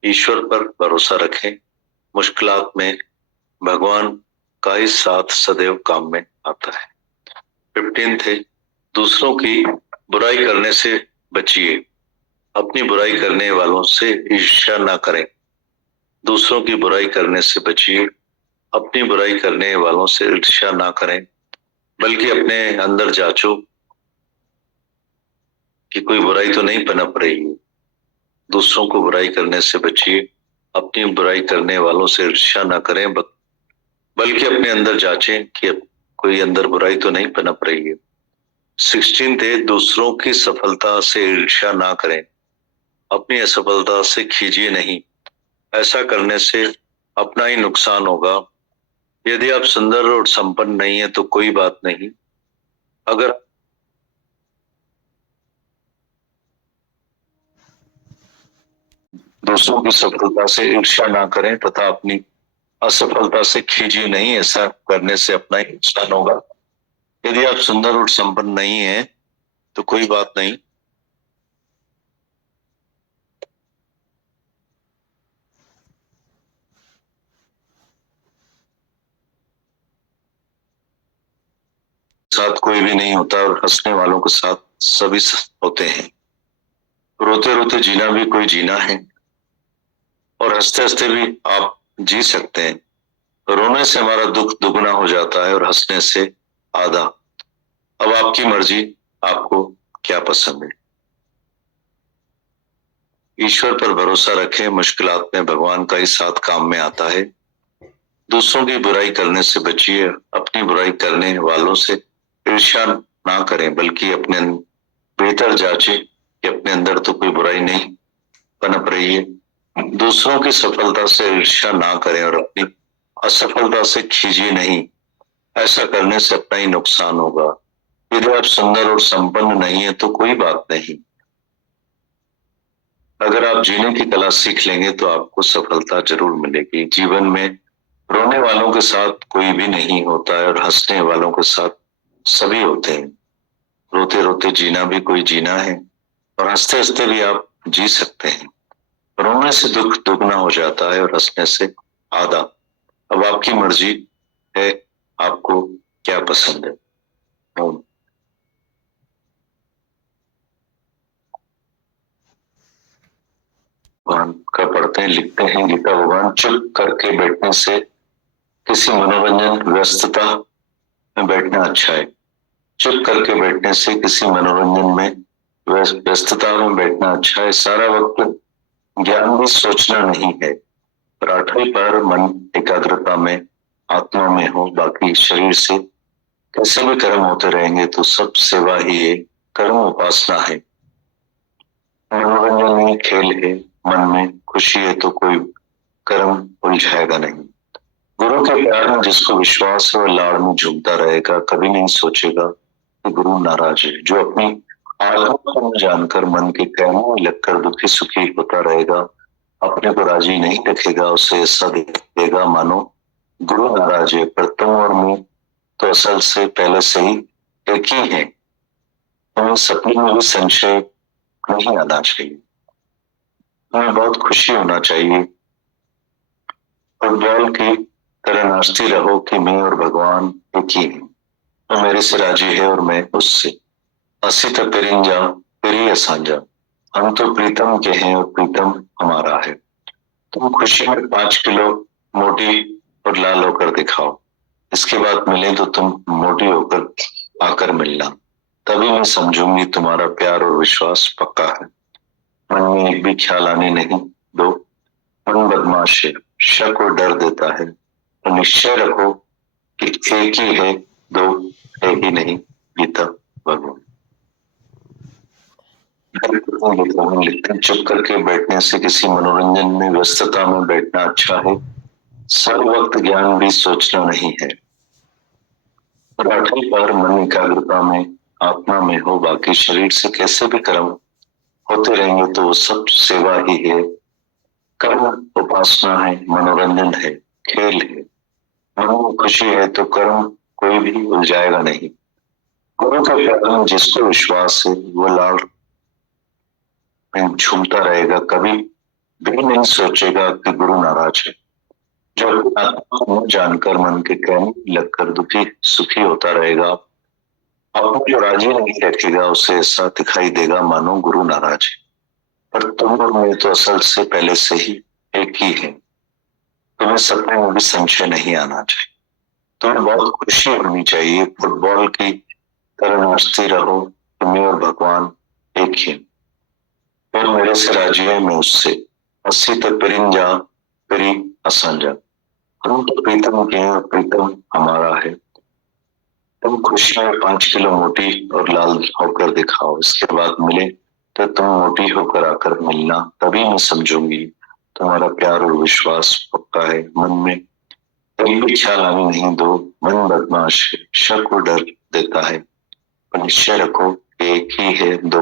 ईश्वर पर भरोसा रखें। मुश्किलात में भगवान का ही साथ सदैव काम में आता है। 15th है, दूसरों की बुराई करने से बचिए, अपनी बुराई करने वालों से ईर्ष्या ना करें। दूसरों की बुराई करने से बचिए, अपनी बुराई करने वालों से ईर्ष्या ना करें, बल्कि अपने अंदर जांचो कि कोई बुराई तो नहीं पनप रही है। दूसरों को बुराई करने से बचिए, अपनी बुराई करने वालों से ईर्ष्या ना करें, बल्कि अपने अंदर जांचें कि कोई अंदर बुराई तो नहीं पनप रही है। 16 है, दूसरों की सफलता से ईर्ष्या ना करें, अपनी असफलता से खींचिए नहीं। ऐसा करने से अपना ही नुकसान होगा। यदि आप सुंदर और संपन्न नहीं है तो कोई बात नहीं। अगर दूसरों की सफलता से ईर्ष्या ना करें तथा अपनी असफलता से खींचिए नहीं, ऐसा करने से अपना ही नुकसान होगा। यदि आप सुंदर और संपन्न नहीं है तो कोई बात नहीं। साथ कोई भी नहीं होता और हंसने वालों के साथ सभी होते हैं। रोते रोते जीना भी कोई जीना है और हंसते हंसते भी आप जी सकते हैं। रोने से हमारा दुख दुगना हो जाता है और हंसने से आधा। अब आपकी मर्जी, आपको क्या पसंद है। ईश्वर पर भरोसा रखें, मुश्किलात में भगवान का ही साथ काम में आता है। दूसरों की बुराई करने से बचिए, अपनी बुराई करने वालों से ईर्ष्या ना करें, बल्कि अपने बेहतर जांचें कि अपने अंदर तो कोई बुराई नहीं पनप रही है। दूसरों की सफलता से ईर्ष्या ना करें और अपनी असफलता से खींचिए नहीं। ऐसा करने से अपना ही नुकसान होगा। यदि आप सुंदर और संपन्न नहीं है तो कोई बात नहीं। अगर आप जीने की कला सीख लेंगे तो आपको सफलता जरूर मिलेगी। जीवन में रोने वालों के साथ कोई भी नहीं होता है और हंसने वालों के साथ सभी होते हैं। रोते रोते जीना भी कोई जीना है और हंसते हंसते भी आप जी सकते हैं। रोने से दुख दुगना हो जाता है और हंसने से आधा। अब आपकी मर्जी है, आपको क्या पसंद है। भगवान का पढ़ते हैं, लिखते हैं गीता भगवान, चुप करके बैठने से किसी मनोरंजन व्यस्तता में बैठना अच्छा है। चुप करके बैठने से किसी मनोरंजन में व्यस्तता में बैठना अच्छा है। सारा वक्त ज्ञान भी सोचना नहीं है। पर 8वीं पर मन एकाग्रता में आत्मा में हो, बाकी शरीर से कैसे भी कर्म होते रहेंगे तो सब सेवा ही है, कर्म उपासना है। मनोरंजन में खेल है, मन में खुशी है तो कोई कर्म उलझाएगा नहीं। गुरु के प्यार में जिसको विश्वास है वह लाड़ में झूमता रहेगा, कभी नहीं सोचेगा कि गुरु नाराज है। जो अपनी आत्मा को जानकर मन के कहने में लगकर दुखी सुखी होता रहेगा, अपने को राजी नहीं रखेगा, उसे ऐसा दिखेगा मानो गुरु नाराज है। पर तुम और मैं तो असल से पहले से ही एक ही है। तुम्हें सपने में भी संशय नहीं आना चाहिए। तुम्हें बहुत खुशी होना चाहिए। फुटबॉल की तरह नाचती रहो कि मैं और भगवान एक ही है। तो मेरे से राजी है और मैं उससे। असी तो पिरिंजा पिरी असांजा, हम तो प्रीतम के हैं और प्रीतम हमारा है। तुम खुशी में 5 किलो मोटी और लाल होकर दिखाओ, इसके बाद मिले तो तुम मोटी होकर आकर मिलना, तभी मैं समझूंगी तुम्हारा प्यार और विश्वास पक्का है। मन में एक भी ख्याल आने नहीं दो। मन बदमाश है, शक और डर देता है। तो निश्चय रखो कि एक ही है, दो है ही नहीं। गीता भगवान। लिखते, चुप करके बैठने से किसी मनोरंजन में व्यस्तता में बैठना अच्छा है। सब वक्त ज्ञान भी सोचना नहीं है। 8वीं पर मन एकाग्रता में आत्मा में हो, बाकी शरीर से कैसे भी कर्म होते रहेंगे तो वो सब सेवा ही है। कर्म उपासना है, मनोरंजन है, खेल है। मन में खुशी है तो कर्म कोई भी उलझाएगा नहीं। गुरु के प्यार में जिसको विश्वास है वो लाड़ में झूमता रहेगा, कभी भी नहीं सोचेगा कि गुरु नाराज है। जो आत्मा को जानकर मन के कहने लगकर दुखी सुखी होता रहेगा, और जो राजी नहीं रखेगा उसे ऐसा दिखाई देगा मानो गुरु नाराज है। पर तुम और मैं तो असल से पहले से ही एक ही है। तुम्हें सपने में भी संशय नहीं आना चाहिए। तुम्हें बहुत खुशी होनी चाहिए। फुटबॉल की तरह नाचते रहो। तुम्हें और भगवान एक ही। फिर मेरे से राजी है, मैं उससे। अस्सी तो पिरिंजा पिरी असंजा। हम तो प्रीतम के हैं और प्रीतम हमारा है। तुम खुशी में 5 किलो मोटी और लाल होकर दिखाओ। इसके बाद मिले तो तुम मोटी होकर आकर मिलना, तभी मैं समझूंगी तुम्हारा प्यार और विश्वास पक्का है। मन में कभी भी ख्याल आने नहीं दो। मन बदमाश है, शक और डर देता है। पर निश्चय रखो एक ही है, दो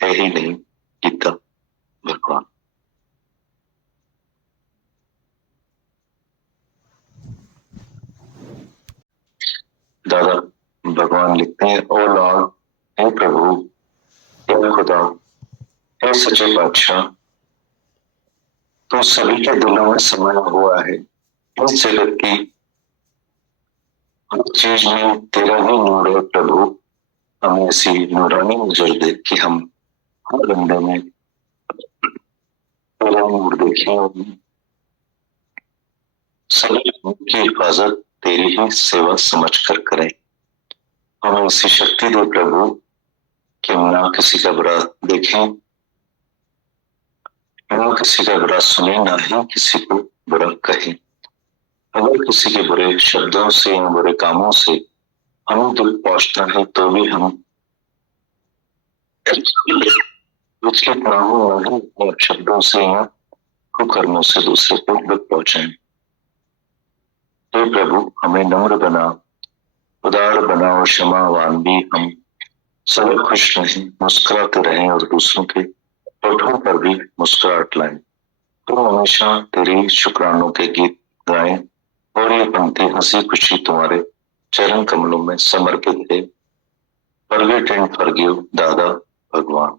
है ही नहीं। गीता भगवान। दादा भगवान लिखते हैं, ओ लॉर्ड, हे प्रभु, हे खुदा, हे सच्चे बादशाह, तो सभी के दिलों में समाया हुआ है। इस जगत की हर चीज में तेरा ही नूर है प्रभु। हमें ऐसी नूरानी नजर दे कि हम हर बंदे में तेरा नूर देखें और सभी की हिफाजत तेरी ही सेवा समझ कर करें। हमें ऐसी शक्ति दे प्रभु कि हम ना किसी का बुरा देखें, ना किसी का बुरा सुने, ना ही किसी को बुरा कहें। अगर किसी के बुरे शब्दों से या बुरे कामों से हमें दुख पहुंचता है तो भी हम विचलित ना हो और शब्दों से या कुकर्मों से दूसरे को दुख पहुंचाएं। हे प्रभु, हमें नम्र बना, उदार बना और क्षमावान भी। हम सब खुश रहें, मुस्कुराते रहें और दूसरों के होठों पर भी मुस्कुराहट लाएं। तुम हमेशा तेरी शुक्रानों के गीत गाएं और ये पंक्ति हंसी खुशी तुम्हारे चरण कमलों में समर्पित है। फॉरगिव एंड फॉरगिव दादा भगवान।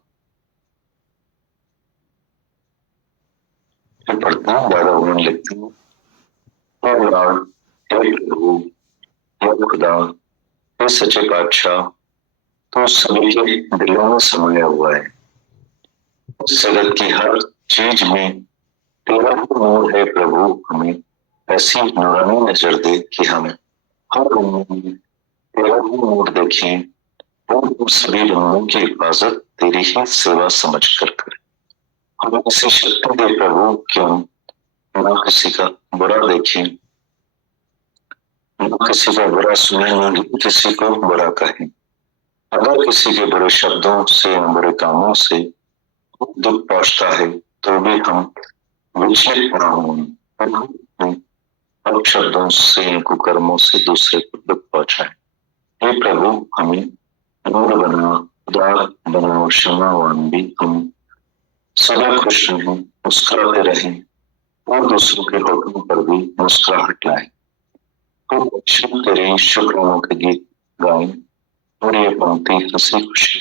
पढ़ता हूँ। दादा भगवान लिखते हैं, हे लॉर्ड, हे प्रभु, हे खुदा, हे सच्चे बादशाह, तो सभी के दिलों में समाया हुआ है। इस जगत की हर चीज में तेरा ही नूर है प्रभु। हमें ऐसी नूरानी नजर दे कि हम हर उम्र में तेरा ही नूर देखें और सभी लोगों की हिफाजत तेरी ही सेवा समझ कर करें। हमें ऐसी शक्ति दे प्रभु कि हम ना किसी का बुरा देखें, ना किसी का बुरा सुने, ना किसी को बुरा कहें। अगर किसी के बुरे शब्दों से या बुरे कामों से दुख पहुंचता है तो भी हम विचलित ना हों, अब शब्दों से कुकर्मों से दूसरे को दुख पहुंचाए। हे प्रभु, हमें नूर बना, उदार बना और क्षमावान भी। हम सदा खुश रहें, मुस्कुराते रहें और दूसरों के होठों पर भी मुस्कुराहट लाएं। हम तेरे शुक्रानों के गीत गाएं और ये पंक्ति हंसी खुशी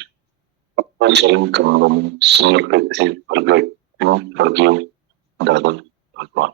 अपने चरण कमलों में समर्पित है। फॉरगिव दादा भगवान।